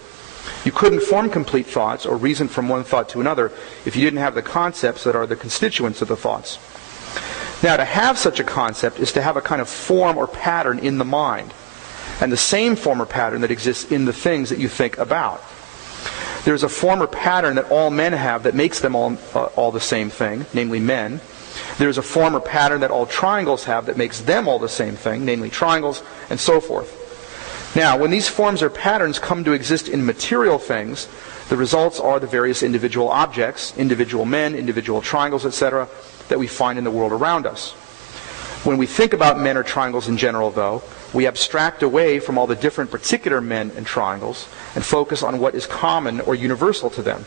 You couldn't form complete thoughts or reason from one thought to another if you didn't have the concepts that are the constituents of the thoughts. Now, to have such a concept is to have a kind of form or pattern in the mind, and the same form or pattern that exists in the things that you think about. There's a form or pattern that all men have that makes them all the same thing, namely men. There's a form or pattern that all triangles have that makes them all the same thing, namely triangles, and so forth. Now, when these forms or patterns come to exist in material things, the results are the various individual objects, individual men, individual triangles, etc., that we find in the world around us. When we think about men or triangles in general, though, we abstract away from all the different particular men and triangles and focus on what is common or universal to them.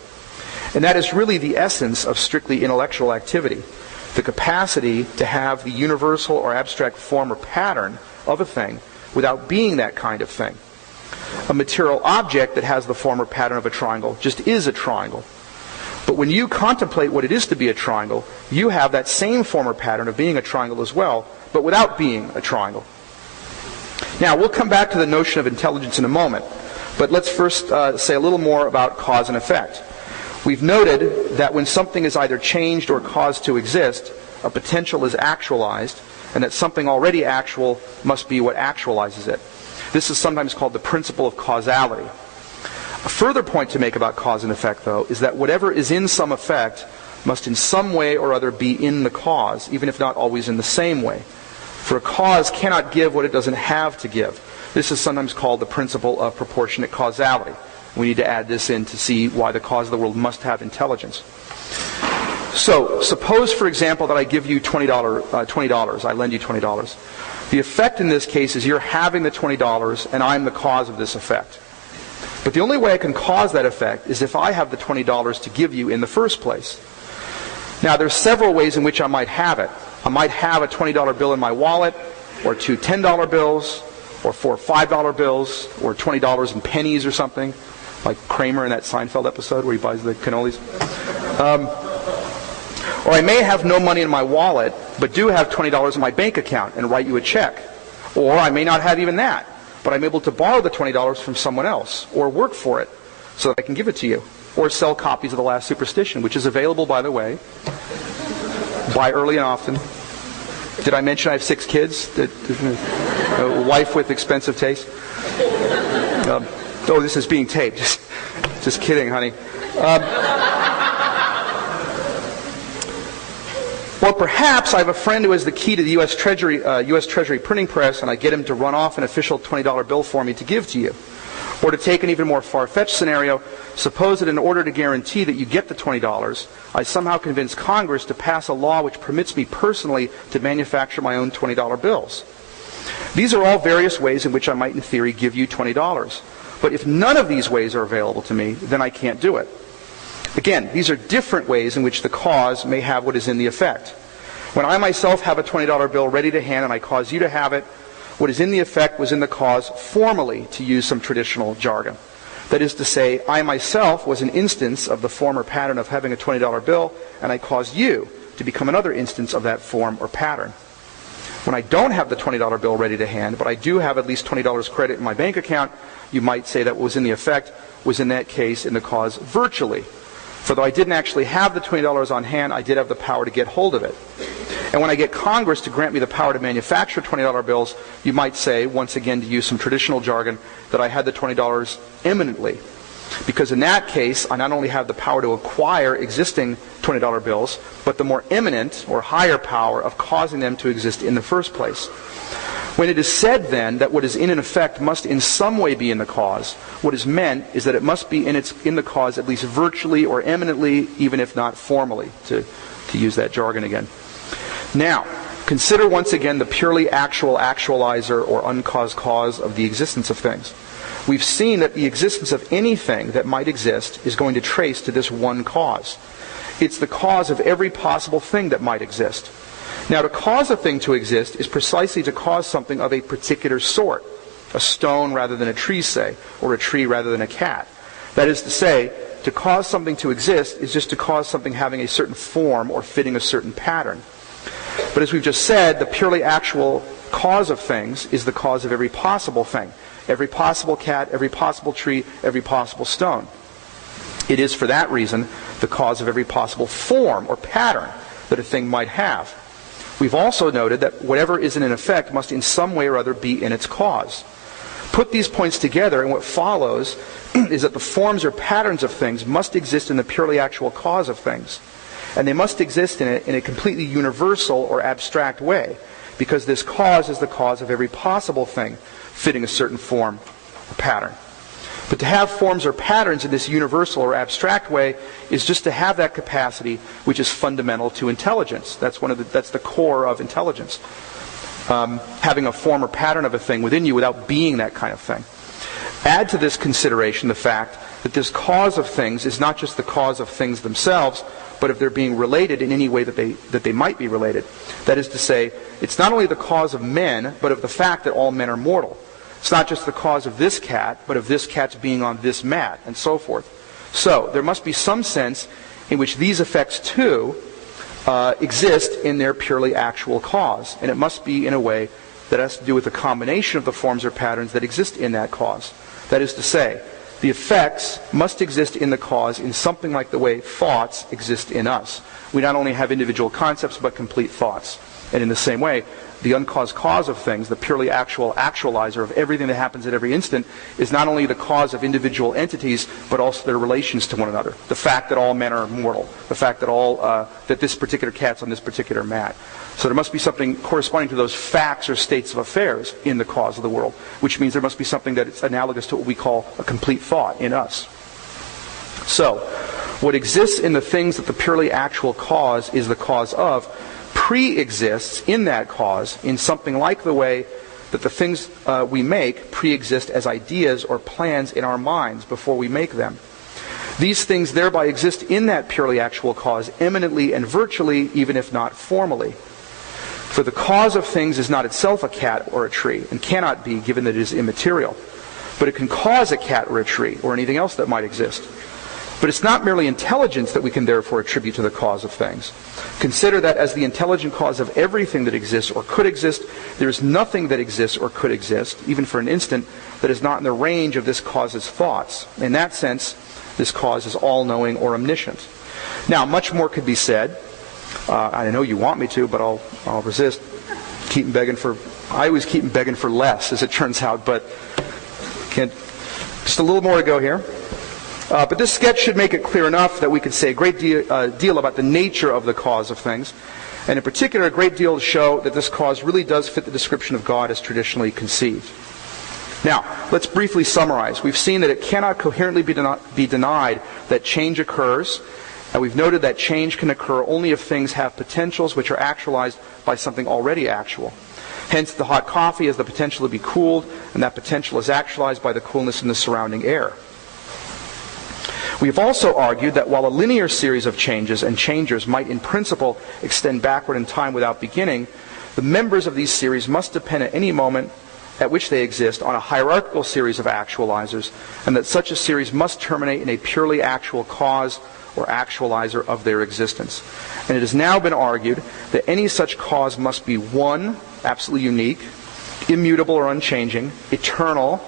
And that is really the essence of strictly intellectual activity, the capacity to have the universal or abstract form or pattern of a thing without being that kind of thing. A material object that has the form or pattern of a triangle just is a triangle. But when you contemplate what it is to be a triangle, you have that same form or pattern of being a triangle as well, but without being a triangle. Now, we'll come back to the notion of intelligence in a moment, but let's first say a little more about cause and effect. We've noted that when something is either changed or caused to exist, a potential is actualized, and that something already actual must be what actualizes it. This is sometimes called the principle of causality. A further point to make about cause and effect, though, is that whatever is in some effect must in some way or other be in the cause, even if not always in the same way. For a cause cannot give what it doesn't have to give. This is sometimes called the principle of proportionate causality. We need to add this in to see why the cause of the world must have intelligence. So, suppose, for example, that I give you $20. I lend you $20. The effect in this case is you're having the $20 and I'm the cause of this effect. But the only way I can cause that effect is if I have the $20 to give you in the first place. Now, there's several ways in which I might have it. I might have a $20 bill in my wallet, or two $10 bills, or four $5 bills, or $20 in pennies or something, like Kramer in that Seinfeld episode where he buys the cannolis. Or I may have no money in my wallet, but do have $20 in my bank account and write you a check. Or I may not have even that, but I'm able to borrow the $20 from someone else, or work for it so that I can give it to you. Or sell copies of The Last Superstition, which is available, by the way. Buy early and often. Did I mention I have 6 kids? A wife with expensive taste? Oh, this is being taped. Just kidding, honey. Or perhaps I have a friend who has the key to the U.S. Treasury printing press, and I get him to run off an official $20 bill for me to give to you. Or to take an even more far-fetched scenario, suppose that in order to guarantee that you get the $20, I somehow convince Congress to pass a law which permits me personally to manufacture my own $20 bills. These are all various ways in which I might, in theory, give you $20. But if none of these ways are available to me, then I can't do it. Again, these are different ways in which the cause may have what is in the effect. When I myself have a $20 bill ready to hand and I cause you to have it, what is in the effect was in the cause formally, to use some traditional jargon. That is to say, I myself was an instance of the form or pattern of having a $20 bill, and I caused you to become another instance of that form or pattern. When I don't have the $20 bill ready to hand, but I do have at least $20 credit in my bank account, you might say that what was in the effect was in that case in the cause virtually. For though I didn't actually have the $20 on hand, I did have the power to get hold of it. And when I get Congress to grant me the power to manufacture $20 bills, you might say, once again to use some traditional jargon, that I had the $20 imminently. Because in that case, I not only have the power to acquire existing $20 bills, but the more imminent or higher power of causing them to exist in the first place. When it is said then that what is in an effect must in some way be in the cause, what is meant is that it must be in the cause at least virtually or eminently, even if not formally, to use that jargon again. Now, consider once again the purely actual actualizer or uncaused cause of the existence of things. We've seen that the existence of anything that might exist is going to trace to this one cause. It's the cause of every possible thing that might exist. Now, to cause a thing to exist is precisely to cause something of a particular sort. A stone rather than a tree, say, or a tree rather than a cat. That is to say, to cause something to exist is just to cause something having a certain form or fitting a certain pattern. But as we've just said, the purely actual cause of things is the cause of every possible thing. Every possible cat, every possible tree, every possible stone. It is for that reason the cause of every possible form or pattern that a thing might have. We've also noted that whatever is in an effect must in some way or other be in its cause. Put these points together and what follows is that the forms or patterns of things must exist in the purely actual cause of things. And they must exist in it in a completely universal or abstract way, because this cause is the cause of every possible thing fitting a certain form or pattern. But to have forms or patterns in this universal or abstract way is just to have that capacity which is fundamental to intelligence. That's the core of intelligence. Having a form or pattern of a thing within you without being that kind of thing. Add to this consideration the fact that this cause of things is not just the cause of things themselves, but of their being related in any way that they might be related. That is to say, it's not only the cause of men, but of the fact that all men are mortal. It's not just the cause of this cat, but of this cat's being on this mat, and so forth. So, there must be some sense in which these effects, too, exist in their purely actual cause. And it must be in a way that has to do with the combination of the forms or patterns that exist in that cause. That is to say, the effects must exist in the cause in something like the way thoughts exist in us. We not only have individual concepts, but complete thoughts. And in the same way, the uncaused cause of things, the purely actual actualizer of everything that happens at every instant, is not only the cause of individual entities, but also their relations to one another. The fact that all men are mortal. The fact that that this particular cat's on this particular mat. So there must be something corresponding to those facts or states of affairs in the cause of the world, which means there must be something that is analogous to what we call a complete thought in us. So, what exists in the things that the purely actual cause is the cause of pre-exists in that cause in something like the way that the things we make pre-exist as ideas or plans in our minds before we make them. These things thereby exist in that purely actual cause eminently and virtually, even if not formally. For the cause of things is not itself a cat or a tree, and cannot be given that it is immaterial. But it can cause a cat or a tree, or anything else that might exist. But it's not merely intelligence that we can therefore attribute to the cause of things. Consider that as the intelligent cause of everything that exists or could exist, there is nothing that exists or could exist, even for an instant, that is not in the range of this cause's thoughts. In that sense, this cause is all-knowing or omniscient. Now, much more could be said. I know you want me to, but I'll resist. I always keep begging for less, as it turns out, but just a little more to go here. But this sketch should make it clear enough that we could say a great deal about the nature of the cause of things, and in particular a great deal to show that this cause really does fit the description of God as traditionally conceived. Now, let's briefly summarize. We've seen that it cannot coherently be denied that change occurs, and we've noted that change can occur only if things have potentials which are actualized by something already actual. Hence, the hot coffee has the potential to be cooled, and that potential is actualized by the coolness in the surrounding air. We've also argued that while a linear series of changes and changers might in principle extend backward in time without beginning, the members of these series must depend at any moment at which they exist on a hierarchical series of actualizers, and that such a series must terminate in a purely actual cause or actualizer of their existence. And it has now been argued that any such cause must be one, absolutely unique, immutable or unchanging, eternal,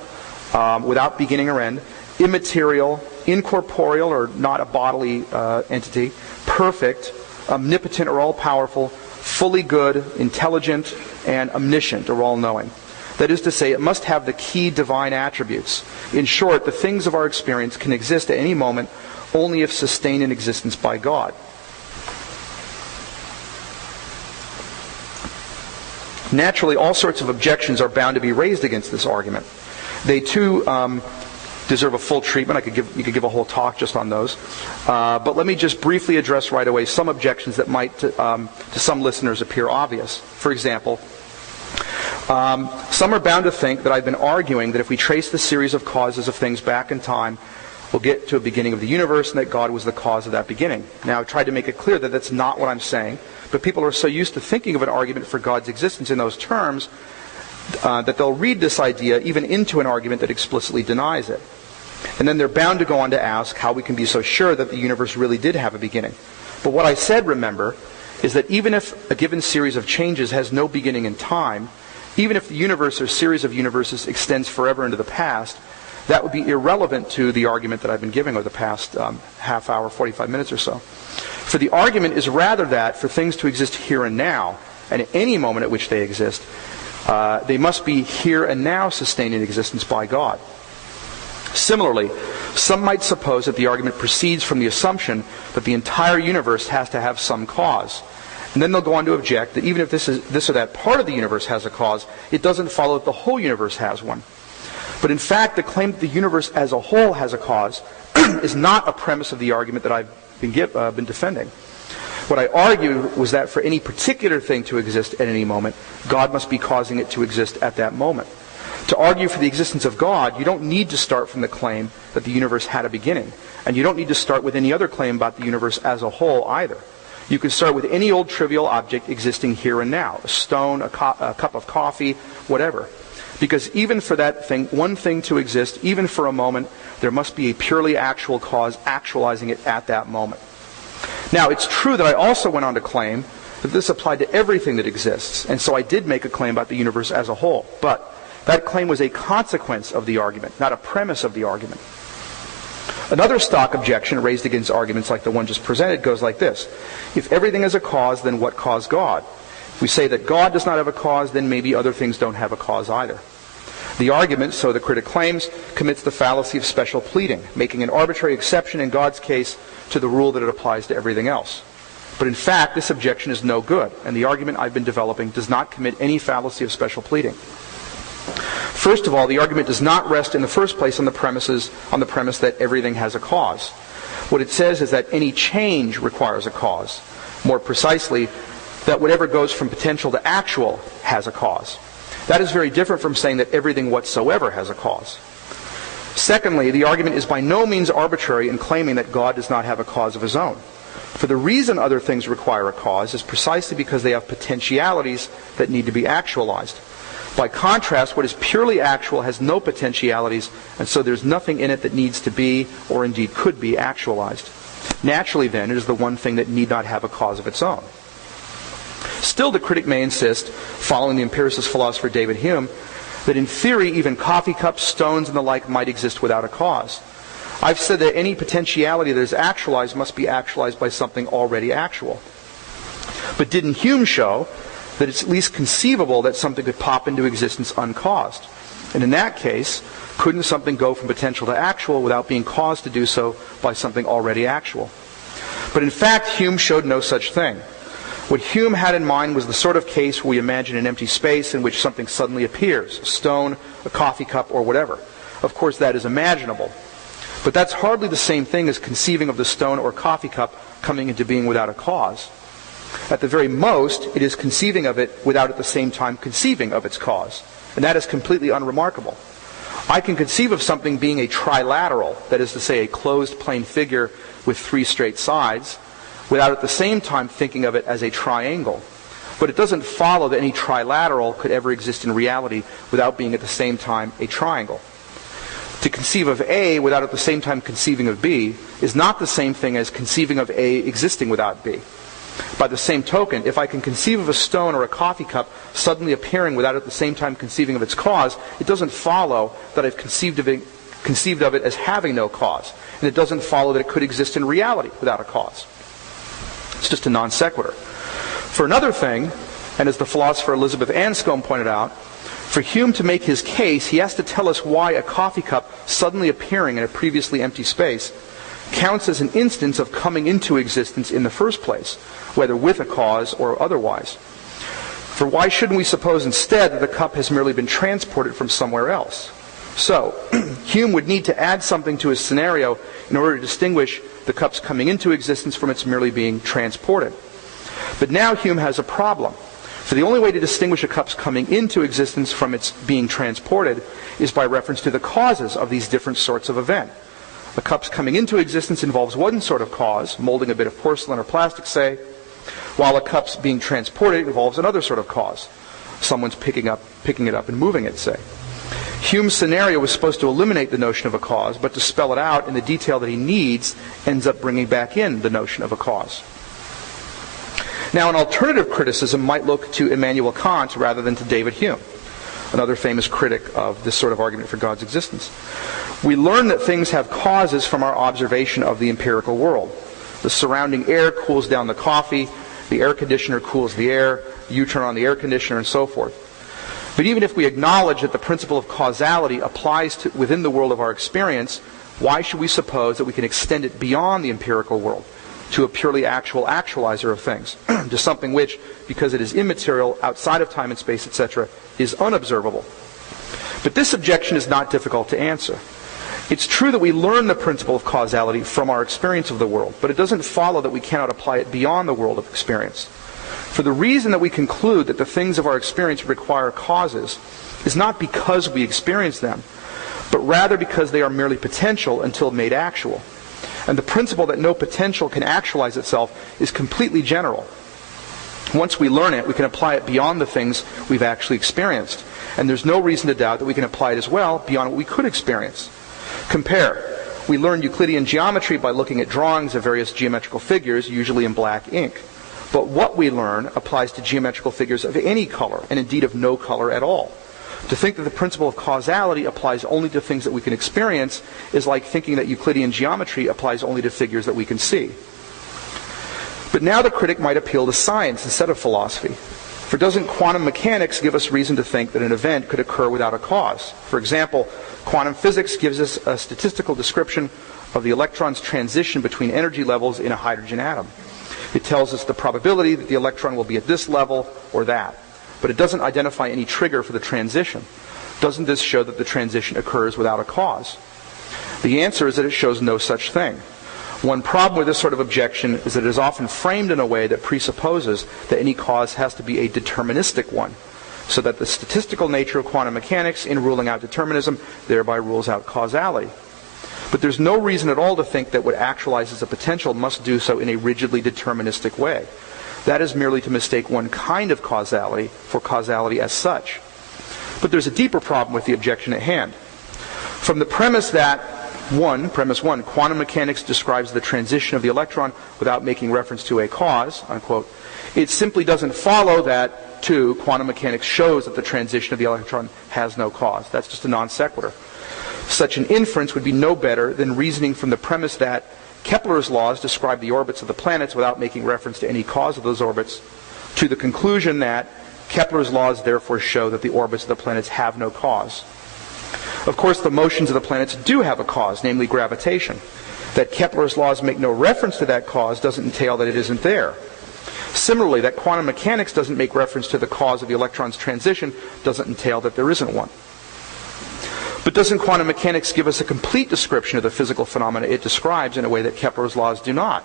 without beginning or end, immaterial, incorporeal or not a bodily entity, perfect, omnipotent or all-powerful, fully good, intelligent, and omniscient or all-knowing. That is to say, it must have the key divine attributes. In short, the things of our experience can exist at any moment only if sustained in existence by God. Naturally, all sorts of objections are bound to be raised against this argument. They too deserve a full treatment. You could give a whole talk just on those. But let me just briefly address right away some objections that might, to some listeners, appear obvious. For example, some are bound to think that I've been arguing that if we trace the series of causes of things back in time, we'll get to a beginning of the universe and that God was the cause of that beginning. Now, I've tried to make it clear that that's not what I'm saying, but people are so used to thinking of an argument for God's existence in those terms that they'll read this idea even into an argument that explicitly denies it. And then they're bound to go on to ask how we can be so sure that the universe really did have a beginning. But what I said, remember, is that even if a given series of changes has no beginning in time, even if the universe or series of universes extends forever into the past, that would be irrelevant to the argument that I've been giving over the past half hour, 45 minutes or so. For the argument is rather that for things to exist here and now, and at any moment at which they exist, they must be here and now sustained in existence by God. Similarly, some might suppose that the argument proceeds from the assumption that the entire universe has to have some cause. And then they'll go on to object that even if this or that part of the universe has a cause, it doesn't follow that the whole universe has one. But in fact, the claim that the universe as a whole has a cause is not a premise of the argument that I've been defending. What I argue was that for any particular thing to exist at any moment, God must be causing it to exist at that moment. To argue for the existence of God, you don't need to start from the claim that the universe had a beginning. And you don't need to start with any other claim about the universe as a whole either. You can start with any old trivial object existing here and now. A stone, a cup of coffee, whatever. Because even for that thing, one thing to exist, even for a moment, there must be a purely actual cause actualizing it at that moment. Now, it's true that I also went on to claim that this applied to everything that exists. And so I did make a claim about the universe as a whole. But that claim was a consequence of the argument, not a premise of the argument. Another stock objection raised against arguments like the one just presented goes like this. If everything has a cause, then what caused God? If we say that God does not have a cause, then maybe other things don't have a cause either. The argument, so the critic claims, commits the fallacy of special pleading, making an arbitrary exception in God's case to the rule that it applies to everything else. But in fact, this objection is no good, and the argument I've been developing does not commit any fallacy of special pleading. First of all, the argument does not rest in the first place on the premise that everything has a cause. What it says is that any change requires a cause. More precisely, that whatever goes from potential to actual has a cause. That is very different from saying that everything whatsoever has a cause. Secondly, the argument is by no means arbitrary in claiming that God does not have a cause of his own. For the reason other things require a cause is precisely because they have potentialities that need to be actualized. By contrast, what is purely actual has no potentialities, and so there's nothing in it that needs to be, or indeed could be, actualized. Naturally, then, it is the one thing that need not have a cause of its own. Still, the critic may insist, following the empiricist philosopher David Hume, that in theory, even coffee cups, stones, and the like might exist without a cause. I've said that any potentiality that is actualized must be actualized by something already actual. But didn't Hume show that it's at least conceivable that something could pop into existence uncaused? And in that case, couldn't something go from potential to actual without being caused to do so by something already actual? But in fact, Hume showed no such thing. What Hume had in mind was the sort of case where we imagine an empty space in which something suddenly appears, a stone, a coffee cup, or whatever. Of course, that is imaginable. But that's hardly the same thing as conceiving of the stone or coffee cup coming into being without a cause. At the very most, it is conceiving of it without at the same time conceiving of its cause. And that is completely unremarkable. I can conceive of something being a trilateral, that is to say a closed plane figure with three straight sides, without at the same time thinking of it as a triangle. But it doesn't follow that any trilateral could ever exist in reality without being at the same time a triangle. To conceive of A without at the same time conceiving of B is not the same thing as conceiving of A existing without B. By the same token, if I can conceive of a stone or a coffee cup suddenly appearing without at the same time conceiving of its cause, it doesn't follow that I've conceived of it as having no cause. And it doesn't follow that it could exist in reality without a cause. It's just a non sequitur. For another thing, and as the philosopher Elizabeth Anscombe pointed out, for Hume to make his case, he has to tell us why a coffee cup suddenly appearing in a previously empty space counts as an instance of coming into existence in the first place, whether with a cause or otherwise. For why shouldn't we suppose instead that the cup has merely been transported from somewhere else? So, Hume would need to add something to his scenario in order to distinguish the cup's coming into existence from its merely being transported. But now Hume has a problem. For the only way to distinguish a cup's coming into existence from its being transported is by reference to the causes of these different sorts of event. A cup's coming into existence involves one sort of cause, molding a bit of porcelain or plastic, say, while a cup's being transported involves another sort of cause. Someone's picking it up and moving it, say. Hume's scenario was supposed to eliminate the notion of a cause, but to spell it out in the detail that he needs ends up bringing back in the notion of a cause. Now, an alternative criticism might look to Immanuel Kant rather than to David Hume, another famous critic of this sort of argument for God's existence. We learn that things have causes from our observation of the empirical world. The surrounding air cools down the coffee, the air conditioner cools the air, you turn on the air conditioner, and so forth. But even if we acknowledge that the principle of causality applies to within the world of our experience, why should we suppose that we can extend it beyond the empirical world to a purely actual actualizer of things, to something which, because it is immaterial, outside of time and space, etc., is unobservable? But this objection is not difficult to answer. It's true that we learn the principle of causality from our experience of the world, but it doesn't follow that we cannot apply it beyond the world of experience. For the reason that we conclude that the things of our experience require causes is not because we experience them, but rather because they are merely potential until made actual. And the principle that no potential can actualize itself is completely general. Once we learn it, we can apply it beyond the things we've actually experienced. And there's no reason to doubt that we can apply it as well beyond what we could experience. Compare. We learn Euclidean geometry by looking at drawings of various geometrical figures, usually in black ink. But what we learn applies to geometrical figures of any color, and indeed of no color at all. To think that the principle of causality applies only to things that we can experience is like thinking that Euclidean geometry applies only to figures that we can see. But now the critic might appeal to science instead of philosophy. For doesn't quantum mechanics give us reason to think that an event could occur without a cause? For example, quantum physics gives us a statistical description of the electron's transition between energy levels in a hydrogen atom. It tells us the probability that the electron will be at this level or that. But it doesn't identify any trigger for the transition. Doesn't this show that the transition occurs without a cause? The answer is that it shows no such thing. One problem with this sort of objection is that it is often framed in a way that presupposes that any cause has to be a deterministic one, so that the statistical nature of quantum mechanics, in ruling out determinism, thereby rules out causality. But there's no reason at all to think that what actualizes a potential must do so in a rigidly deterministic way. That is merely to mistake one kind of causality for causality as such. But there's a deeper problem with the objection at hand. From the premise that, premise one, quantum mechanics describes the transition of the electron without making reference to a cause, unquote, it simply doesn't follow that, two, quantum mechanics shows that the transition of the electron has no cause. That's just a non sequitur. Such an inference would be no better than reasoning from the premise that Kepler's laws describe the orbits of the planets without making reference to any cause of those orbits, to the conclusion that Kepler's laws therefore show that the orbits of the planets have no cause. Of course, the motions of the planets do have a cause, namely gravitation. That Kepler's laws make no reference to that cause doesn't entail that it isn't there. Similarly, that quantum mechanics doesn't make reference to the cause of the electron's transition doesn't entail that there isn't one. But doesn't quantum mechanics give us a complete description of the physical phenomena it describes in a way that Kepler's laws do not?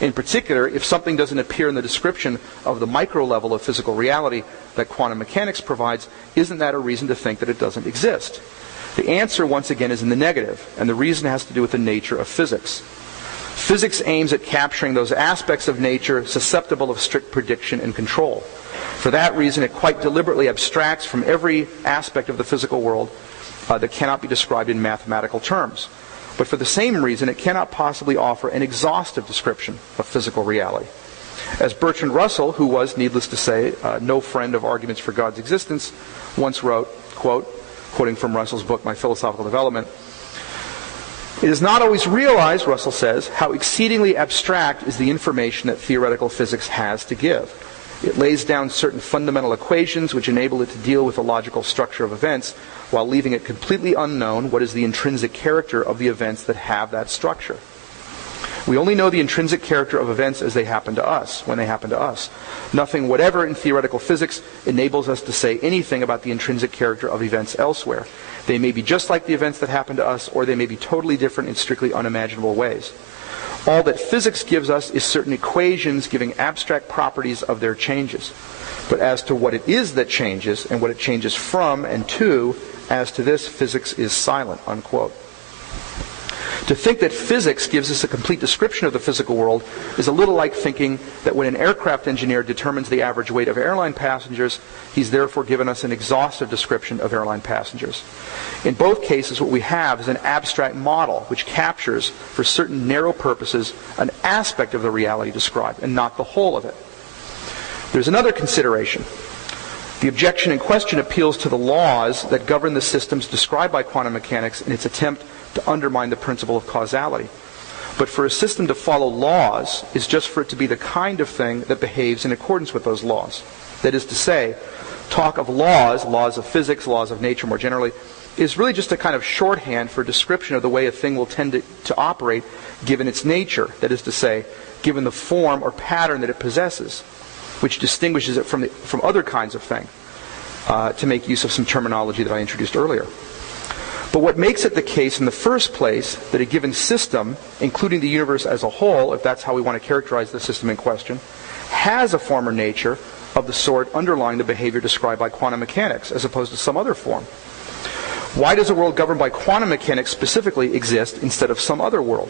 In particular, if something doesn't appear in the description of the micro level of physical reality that quantum mechanics provides, isn't that a reason to think that it doesn't exist? The answer, once again, is in the negative, and the reason has to do with the nature of physics. Physics aims at capturing those aspects of nature susceptible of strict prediction and control. For that reason, it quite deliberately abstracts from every aspect of the physical world that cannot be described in mathematical terms. But for the same reason, it cannot possibly offer an exhaustive description of physical reality. As Bertrand Russell, who was, needless to say, no friend of arguments for God's existence, once wrote, quoting from Russell's book, My Philosophical Development, "It is not always realized," Russell says, "how exceedingly abstract is the information that theoretical physics has to give. It lays down certain fundamental equations which enable it to deal with the logical structure of events, while leaving it completely unknown what is the intrinsic character of the events that have that structure. We only know the intrinsic character of events as they happen to us, when they happen to us. Nothing whatever in theoretical physics enables us to say anything about the intrinsic character of events elsewhere. They may be just like the events that happen to us, or they may be totally different in strictly unimaginable ways. All that physics gives us is certain equations giving abstract properties of their changes. But as to what it is that changes, and what it changes from and to, as to this, physics is silent," unquote. To think that physics gives us a complete description of the physical world is a little like thinking that when an aircraft engineer determines the average weight of airline passengers, he's therefore given us an exhaustive description of airline passengers. In both cases, what we have is an abstract model which captures, for certain narrow purposes, an aspect of the reality described, and not the whole of it. There's another consideration. The objection in question appeals to the laws that govern the systems described by quantum mechanics in its attempt to undermine the principle of causality. But for a system to follow laws is just for it to be the kind of thing that behaves in accordance with those laws. That is to say, talk of laws, laws of physics, laws of nature more generally, is really just a kind of shorthand for a description of the way a thing will tend to operate given its nature. That is to say, given the form or pattern that it possesses, which distinguishes it from other kinds of thing, to make use of some terminology that I introduced earlier. But what makes it the case in the first place that a given system, including the universe as a whole, if that's how we want to characterize the system in question, has a form or nature of the sort underlying the behavior described by quantum mechanics, as opposed to some other form? Why does a world governed by quantum mechanics specifically exist instead of some other world?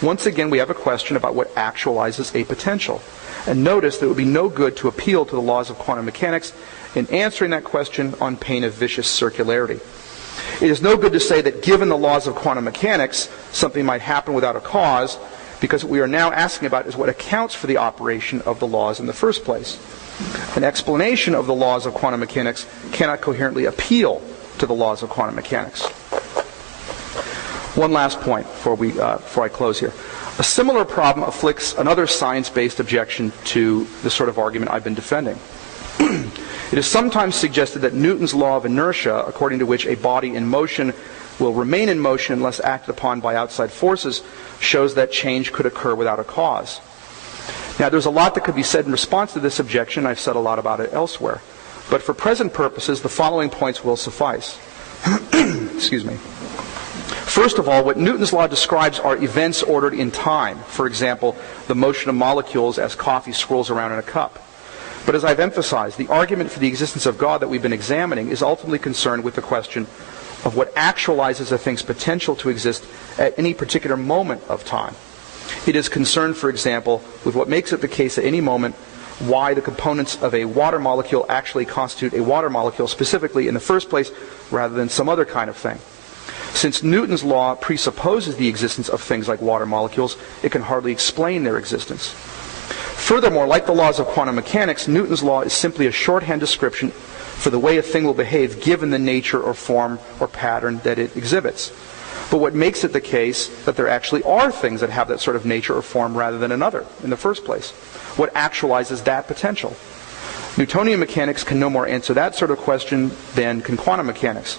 Once again, we have a question about what actualizes a potential. And notice that it would be no good to appeal to the laws of quantum mechanics in answering that question on pain of vicious circularity. It is no good to say that given the laws of quantum mechanics, something might happen without a cause, because what we are now asking about is what accounts for the operation of the laws in the first place. An explanation of the laws of quantum mechanics cannot coherently appeal to the laws of quantum mechanics. One last point before I close here. A similar problem afflicts another science-based objection to the sort of argument I've been defending. It is sometimes suggested that Newton's law of inertia, according to which a body in motion will remain in motion unless acted upon by outside forces, shows that change could occur without a cause. Now, there's a lot that could be said in response to this objection. I've said a lot about it elsewhere. But for present purposes, the following points will suffice. Excuse me. First of all, what Newton's law describes are events ordered in time. For example, the motion of molecules as coffee swirls around in a cup. But as I've emphasized, the argument for the existence of God that we've been examining is ultimately concerned with the question of what actualizes a thing's potential to exist at any particular moment of time. It is concerned, for example, with what makes it the case at any moment why the components of a water molecule actually constitute a water molecule specifically in the first place rather than some other kind of thing. Since Newton's law presupposes the existence of things like water molecules, it can hardly explain their existence. Furthermore, like the laws of quantum mechanics, Newton's law is simply a shorthand description for the way a thing will behave given the nature or form or pattern that it exhibits. But what makes it the case that there actually are things that have that sort of nature or form rather than another in the first place? What actualizes that potential? Newtonian mechanics can no more answer that sort of question than can quantum mechanics.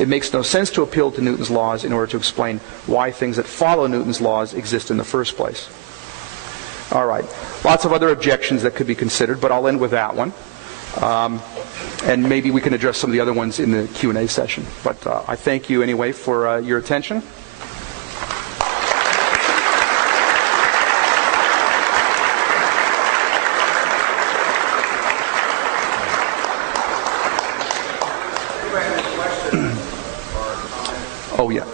It makes no sense to appeal to Newton's laws in order to explain why things that follow Newton's laws exist in the first place. All right. Lots of other objections that could be considered, but I'll end with that one. And maybe we can address some of the other ones in the Q&A session. But I thank you anyway for your attention. Oh, yeah.